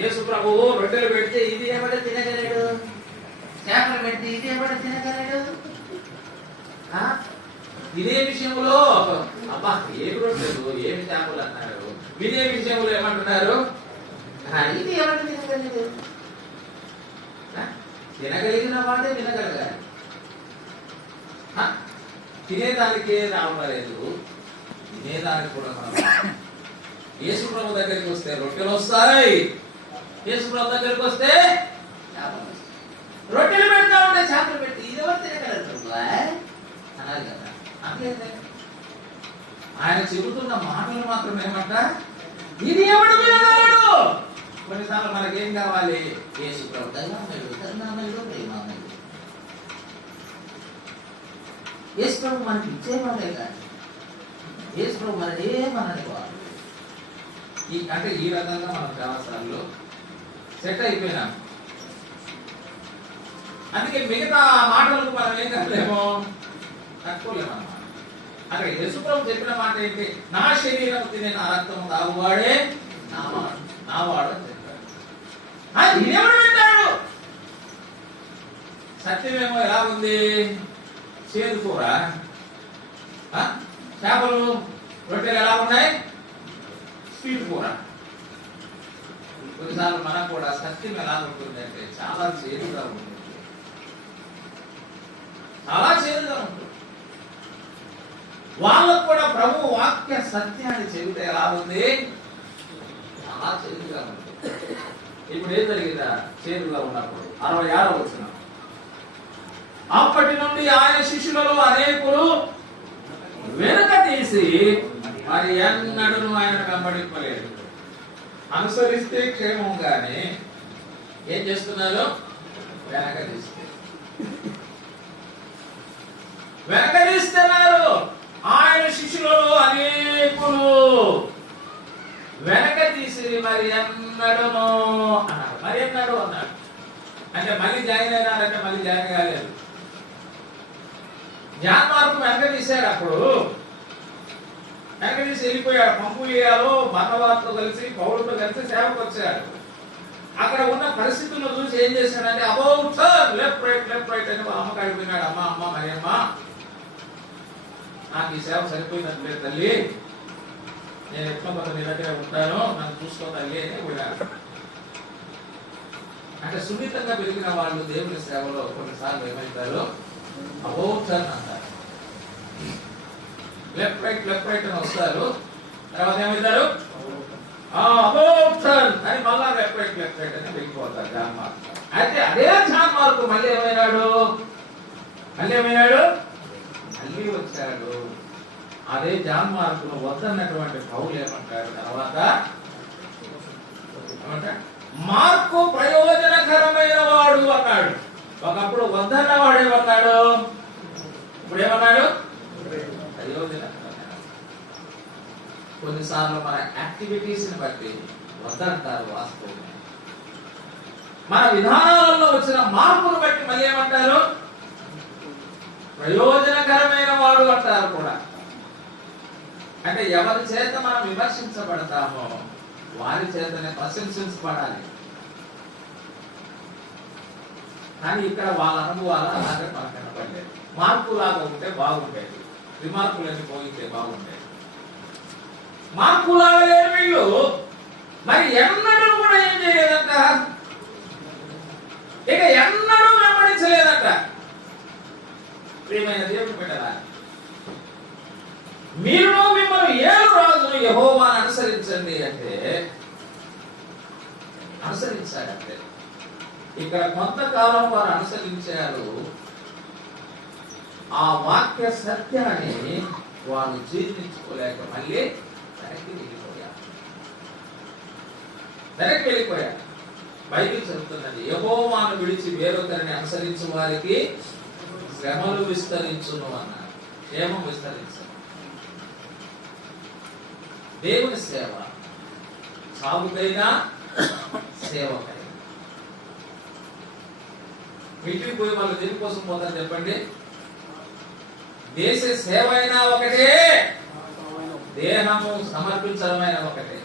యేసు ప్రభువు రొట్టెలు పెడితే ఇది ఎవడు తినగలడు, చేపలు పెడితే ఇది ఎవడు తినగలడు. వినే విషయంలో అబ్బా ఏమి రొట్టెలు ఏమి చేపలు అన్నారు, వినే విషయంలో ఏమంటున్నారు? ఇది ఎవడు తినగలడు. తినగలిగిన వాడే వినగలగాలి. తినేదానికే రావలేదు, తినేదానికి కూడా మనం యేసు ప్రభు దగ్గరికి వస్తే రొట్టెలు వస్తాయి, యేసు ప్రభు దగ్గరికి వస్తే చేపలు వస్తాయి. రొట్టెలు పెడతా ఉంటే చేపలు పెట్టి ఇది ఎవరు తినగలరు అన్నారు కదా. మాటలేదే. ఆయన చెబుతున్న మాటలు మాత్రం ఏమంట, ఇది ఎవడు వినగలడు. కొన్నిసార్లు మనకేం కావాలి, యేసు ప్రభు కరుణామయుడు ప్రేమామయుడు. యేసు ప్రభు మనకి ఇచ్చేవాడే కానీ యేసు ప్రభు మనది ఏమనని వాడు. అంటే ఈ రకంగా మనం చాలాసార్లు సెట్ అయిపోయినాం. అందుకే మిగతా మాటలకు మనం ఏం కాలేమో, తట్టుకోలేమన్నమాట. అంటే యేసుప్రభు చెప్పిన మాట ఏంటి, నా శరీరం తినే నా రక్తం తాగువాడే నావాడు అని చెప్పాడు. ఇదేమని వింటాడు. సత్యమేమో ఎలా ఉంది, చేదు కూర, చేపలు రొట్టెలు ఎలా ఉన్నాయి, స్వీట్ కూర. కొన్నిసార్లు మనకు కూడా సత్యం ఎలా ఉంటుంది అంటే చాలా చేదుగా ఉంటుంది, చాలా చేదుగా ఉంటుంది. వాళ్ళకు కూడా ప్రభు వాక్య సత్యాన్ని చెబితే ఎలా ఉంది, చాలా చేదుగా ఉంటుంది. ఇప్పుడు ఏం జరిగిందా, చేదుగా ఉన్నప్పుడు 66వ వచనం, అప్పటి నుండి ఆయన శిష్యులలో అనేకులు వెనుక తీసి మరి ఎన్నడూ ఆయన వెంబడింపలేదు. అనుసరిస్తే క్షేమం గాని ఏం చేస్తున్నారు, వెనక తీస్తున్నారు. ఆయన శిష్యులలో అనేకులు వెనక తీసి మరి ఎన్నడూను అన్నారు. మరి ఎన్నడూ అన్నాడు అంటే మళ్ళీ జాయిన్ అయినారంటే మళ్ళీ జాయిన్ కాలేదు. జాన్ మార్కు వెనక తీశారు. అప్పుడు వెనక తీసి వెళ్ళిపోయాడు. పంపులియాలో బర్నబాతో కలిసి పౌలుతో కలిసి సేవకు వచ్చాడు. అక్కడ ఉన్న పరిస్థితులను చూసి ఏం చేశాడంటే, అబౌట్ లెఫ్ట్ రైట్ అని వాళ్ళ అమ్మకి అడిగిపోయినాడు. అమ్మ మరి అమ్మ, నాకు ఈ సేవ సరిపోయినట్లేదు తల్లి, నేను ఎట్లా కొంత నీ దగ్గర ఉంటాను, నన్ను చూసుకో తల్లి అని పోయాడు. అంటే సున్నితంగా పెరిగిన వాళ్ళు దేవుని సేవలో కొన్నిసార్లు ఏమవుతారు, అబౌట్ టర్న్ అంటారు. లెఫ్ట్ రైట్ అని వస్తారు, తర్వాత ఏమవుతారు, అబౌట్ టర్న్ అని మళ్ళా లెఫ్ట్ రైట్ అని వెళ్ళిపోతారు జాన్ మార్కు. అయితే అదే జాన్ మార్కు మళ్ళీ ఏమైనాడు, మళ్ళీ వచ్చాడు. అదే జాన్ మార్కును వద్దన్నటువంటి పౌలు ఏమంటాడు తర్వాత, మార్కు ప్రయోజనకరమైన వాడు అన్నాడు. ఒకప్పుడు వద్దన్న వాడేమన్నాడు, ఇప్పుడు ఏమన్నాడు, ప్రయోజనకరమైన. కొన్నిసార్లు మన యాక్టివిటీస్ ని బట్టి వద్దంటారు. వాస్తవం మన విధానాలలో వచ్చిన మార్పును బట్టి మళ్ళీ ఏమంటారు, ప్రయోజనకరమైన వాడు అంటారు కూడా. అంటే ఎవరి చేత మనం విమర్శించబడతామో వారి చేతనే ప్రశంసించబడాలి. కానీ ఇక్కడ వాళ్ళ అనుభవాలు అలాగే మనకు కనపడలేదు. మార్పు లాగా ఉంటే బాగుండేది, రిమార్కులన్నీ పోయితే బాగుండేది. మార్పు లాగా లేని వీళ్ళు మరి ఎన్నడూ కూడా ఏం చేయలేదంట, ఇక ఎన్నడూ వెంబడించలేదంట. ప్రియమైన దేవుని బిడ్డలారా, మీరు మిమ్మల్ని ఏలు రాజును యెహోవాను అనుసరించండి అంటే అనుసరించాడంటే, ఇక్కడ కొంతకాలం వారు అనుసరించారు. ఆ వాక్య సత్యాన్ని వారు జీర్ణించుకోలేక మళ్ళీ వెనక్కి వెళ్ళిపోయారు. బైబిల్ చెబుతున్నది, యెహోవాను విడిచి వేరొకరిని అనుసరించు వారికి శ్రమలు విస్తరించును అన్నారు. క్షేమం విస్తరించు. దేవుని సేవ సాగుకైనా సేవకైనా. ఇంటికి పోయి వాళ్ళు దేనికోసం పోతారు చెప్పండి, దేశ సేవ అయినా ఒకటే, దేహము సమర్పించడమైనా ఒకటే.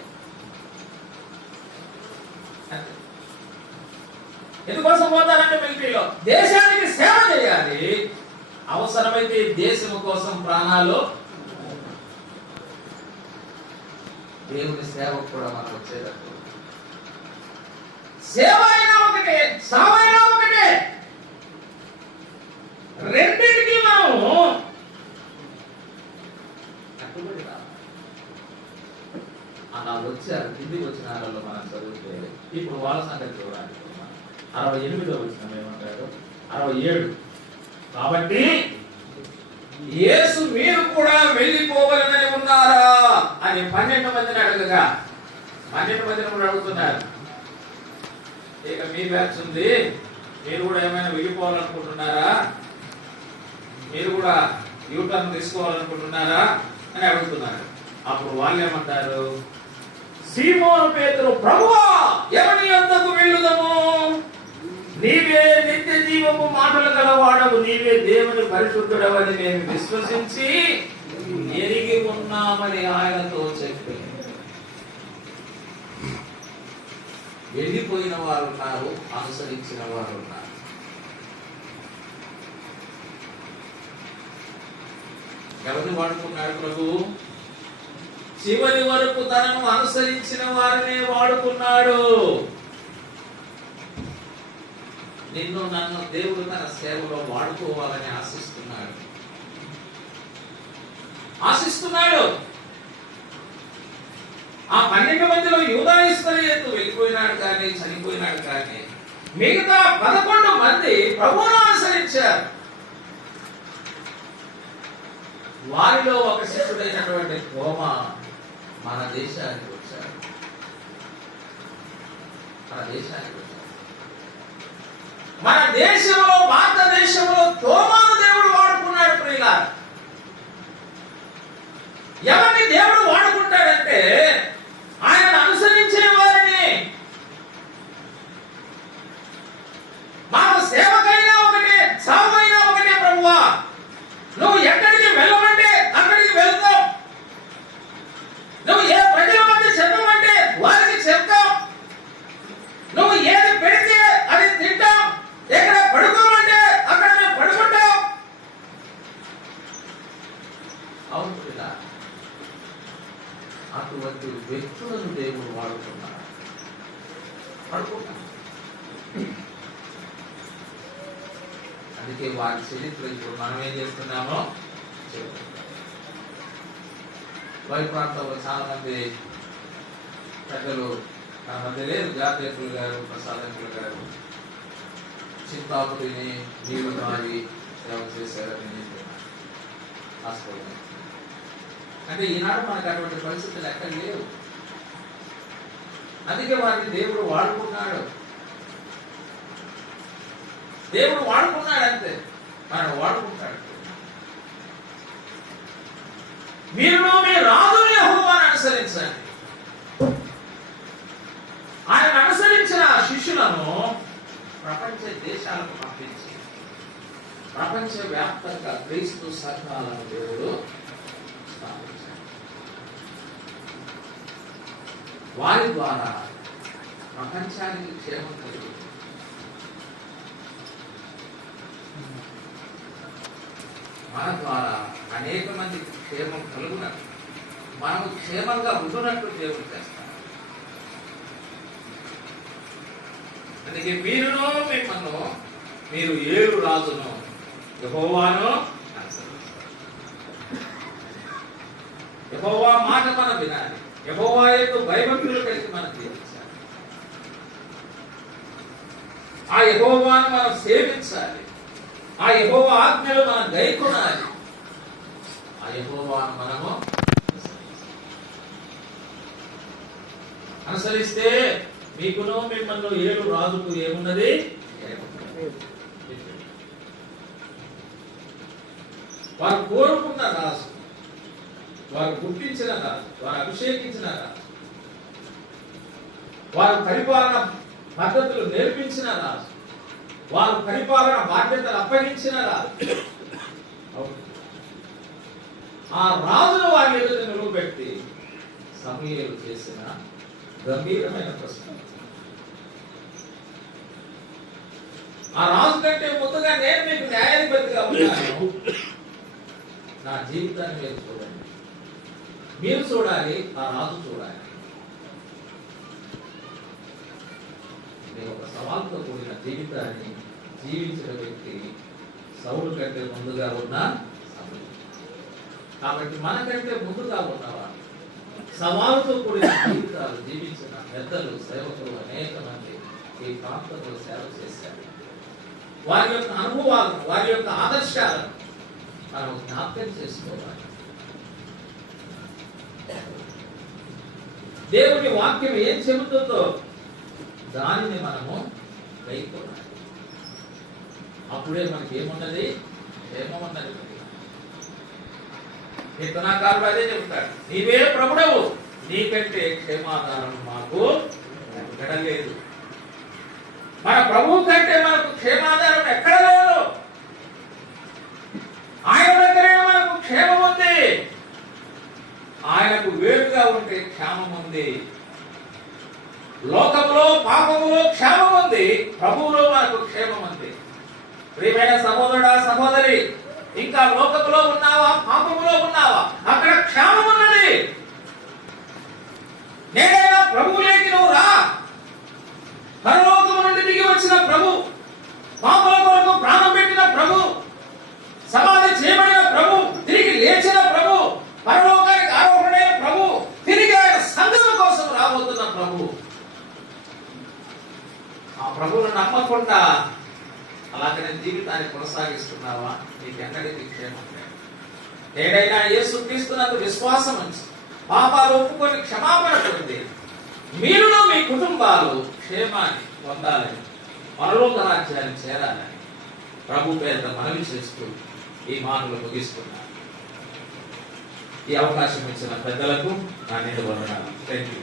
ఎందుకోసం పోతారంటే మిలిటరీలో దేశానికి సేవ చేయాలి, అవసరమైతే దేశము కోసం ప్రాణాలు. దేవుని సేవ కూడా మనం వచ్చేటప్పుడు సేవ అయినా ఒకటే, సావైనా ఒకటే. రెండింటికి మనము కట్టుబడి రావాలి. అలా వచ్చారు. కిందికి వచ్చిన వాళ్ళలో మనం చదివితే ఇప్పుడు వాళ్ళ సంగతి చూడాలి. 68వ వచనం ఏమంటాడు, 67. కాబట్టి యేసు మీరు కూడా వెళ్ళిపోవాలని ఉన్నారా అని 12 మందిని అడగగా 12 మందిని కూడా అడుగుతున్నారు. ఇక మీ బ్యాచ్ ఉంది, మీరు కూడా ఏమైనా వెళ్ళిపోవాలనుకుంటున్నారా, మీరు కూడా యూటర్న్ తీసుకోవాలనుకుంటున్నారా అని అడుగుతున్నారు. అప్పుడు వాళ్ళు ఏమంటారు? సీమోను పేతురు, ప్రభువా ఎవరి యొద్దకు వెళ్ళుదము? నీవే నిత్య జీవపు మాటలు గలవాడవు, నీవే దేవుని పరిశుద్ధుడవని మేము విశ్వసించి ఎరిగి ఉన్నామని ఆయనతో చెప్పి. వెళ్ళిపోయిన వారు ఉన్నారు, అనుసరించిన వారు ఉన్నారు. ఎవరిని వాడుకున్నాడు ప్రభు? చివరి వరకు తనను అనుసరించిన వారినే వాడుకున్నాడు. నిన్ను నన్ను దేవుడు తన సేవలో వాడుకోవాలని ఆశిస్తున్నాడు. ఆ 12 మందిలో యూదా ఇస్కరియోతు వెళ్ళిపోయినాడు కానీ, చనిపోయినాడు కానీ, మిగతా 11 మంది ప్రభువును అనుసరించారు. వారిలో ఒక శిష్యుడైనటువంటి తోమా మన దేశానికి వచ్చాడు. మన దేశంలో, భారతదేశంలో తోమాను దేవుడు వాడుకున్నాడు. ప్రియులారా, ఎవరిని దేవుడు వాడుకుంటాడంటే ఆయన అనుసరించే వారిని. మాకు సేవకైనా ఒకటే, సావైనా ఒకటే ప్రభువా, నువ్వు ఎక్కడికి వెళ్ళమంటే అక్కడికి వెళ్తాం, నువ్వు ఏ ప్రజల మధ్య చెప్పమంటే వారికి చెప్తాం, నువ్వు ఏది పెడితే అది తింటాం, ఎక్కడ పడుకోమంటే అక్కడ మేము పడుకుంటాం. అవును, అటువంటి వ్యక్తులను దేవుడు వాడుకున్నాడు. అందుకే వారి చరిత్ర ఇప్పుడు మనం ఏం చేస్తున్నామో వారి ప్రాంతంలో చాలా మంది పెద్దలు మన మధ్య లేరు. జాతీయకులు గారు, ప్రసాదంకులు గారు చింతాకుడిని నీళ్లు తాగి సేవ చేశారని ఆస్పత్రి. అంటే ఈనాడు మనకు అటువంటి పరిస్థితులు ఎక్కడ లేవు. అందుకే వారిని దేవుడు వాడుకున్నాడు. అంతే, మనం వాడుకుంటాడు. మీరు మీ రాజుని యెహోవాను అనుసరించండి. ఆయన అనుసరించిన శిష్యులను ప్రపంచ దేశాలకు పంపించి ప్రపంచ వ్యాప్తంగా క్రీస్తు సంఘాలను దేవుడు స్థాపించాడు. వారి ద్వారా ప్రపంచానికి క్షేమం కలుగుతుంది. మన ద్వారా అనేక మందికి క్షేమం కలుగునట్టు, మనము క్షేమంగా ఉంటున్నట్టు దేవుడు చేస్తాడు. అందుకే మీరును మిమ్మల్ని, మీరు 7 రాజును యెహోవాను అనుసరించాలి. యెహోవా మాట మనం వినాలి. యెహోవా యొక్క భయభక్తులు కలిగి మనం జీవించాలి. ఆ యెహోవాను మనం సేవించాలి. ఆ యెహోవా ఆజ్ఞలు మనం గైకొనాలి. ఆ యెహోవాను మనము అనుసరిస్తే మీకును మిమ్మల్ని 7 రాజుకు ఏమున్నది? వారు కోరుకున్న రాజు, వారు గుర్తించిన రాజు, వారు అభిషేకించిన రాజు, వారు పరిపాలన పద్ధతులు నేర్పించిన రాజు, వారు పరిపాలన బాధ్యతలు అప్పగించిన రాజు. ఆ రాజును వారి ఎదుట నిలవబెట్టి సమూయేలు చేసిన గంభీరమైన ప్రశ్న. ఆ రాజు కంటే ముందుగా నేను మీకు న్యాయాధిపతిగా ఉన్నాను. నా జీవితాన్ని మీరు చూడండి. మీరు చూడాలి, ఆ రాజు చూడాలి. నేను ఒక సవాల్తో కూడిన జీవితాన్ని జీవించిన వ్యక్తి సౌలు కంటే ముందుగా ఉన్న సమూయేలు. కాబట్టి మనకంటే ముందుగా ఉన్నవారు సవాలుతో కూడిన జీవితాలు జీవించిన పెద్దలు, సేవకులు అనేక మంది ఈ ప్రాంతంలో సేవ చేశారు. వారి యొక్క అనుభవాలను, వారి యొక్క ఆదర్శాలను మనం జ్ఞాపకం చేసుకోవాలి. దేవుని వాక్యం ఏం చెబుతుందో దానిని మనము కైకొనాలి. అప్పుడే మనకి ఏమున్నది? క్షేమమున్నది. కీర్తనాకారుడు అదే చెబుతాడు, నీవే ప్రభుడవు, నీకంటే క్షేమాధారం మాకు ఎక్కడ లేదు. మన ప్రభువు కంటే మనకు క్షేమాధారం ఎక్కడ లేదు. ఆయన దగ్గరే మనకు క్షేమం ఉంది. ఆయనకు వేరుగా ఉంటే క్షేమం ఉంది. లోకములో పాపములో క్షేమం ఉంది, ప్రభువులో మనకు క్షేమం ఉంది. ప్రియమైన సహోదరుడా సహోదరి, ఇంకా లోకములో ఉన్నావా, పాపములో ఉన్నావా, అక్కడ క్షేమం ఉన్నది. నేనైనా ప్రభువులోకి నువ్వు రా. పరలోకము నుండి దిగి వచ్చిన ప్రభు, పాపల కొరకు ప్రాణం పెట్టిన ప్రభు, సమాధి చేయబడిన ప్రభు, తిరిగి లేచిన ప్రభు, పరలోకానికి ఆరోహణైన ప్రభు, తిరిగి ఆయన సంఘం కోసం రాబోతున్న ప్రభు. ఆ ప్రభువును నమ్మకుండా అలాగనే జీవితాన్ని కొనసాగిస్తున్నావా? నీకెక్కడికి క్షేమం లేదు. ఏదైనా యేసుక్రీస్తునందు విశ్వాసం ఉంచి పాపాలు ఒప్పుకొని క్షమాపణ పొంది మీరును మీ కుటుంబాలు క్షేమాన్ని పొందాలని, పరలోక రాజ్యాన్ని చేరాలని ప్రభు పేరిట మనవి చేస్తూ ఈ మాటలు ముగిస్తున్నాను. ఈ అవకాశం ఇచ్చిన పెద్దలకు నా నిండు వందనాలు. థాంక్యూ.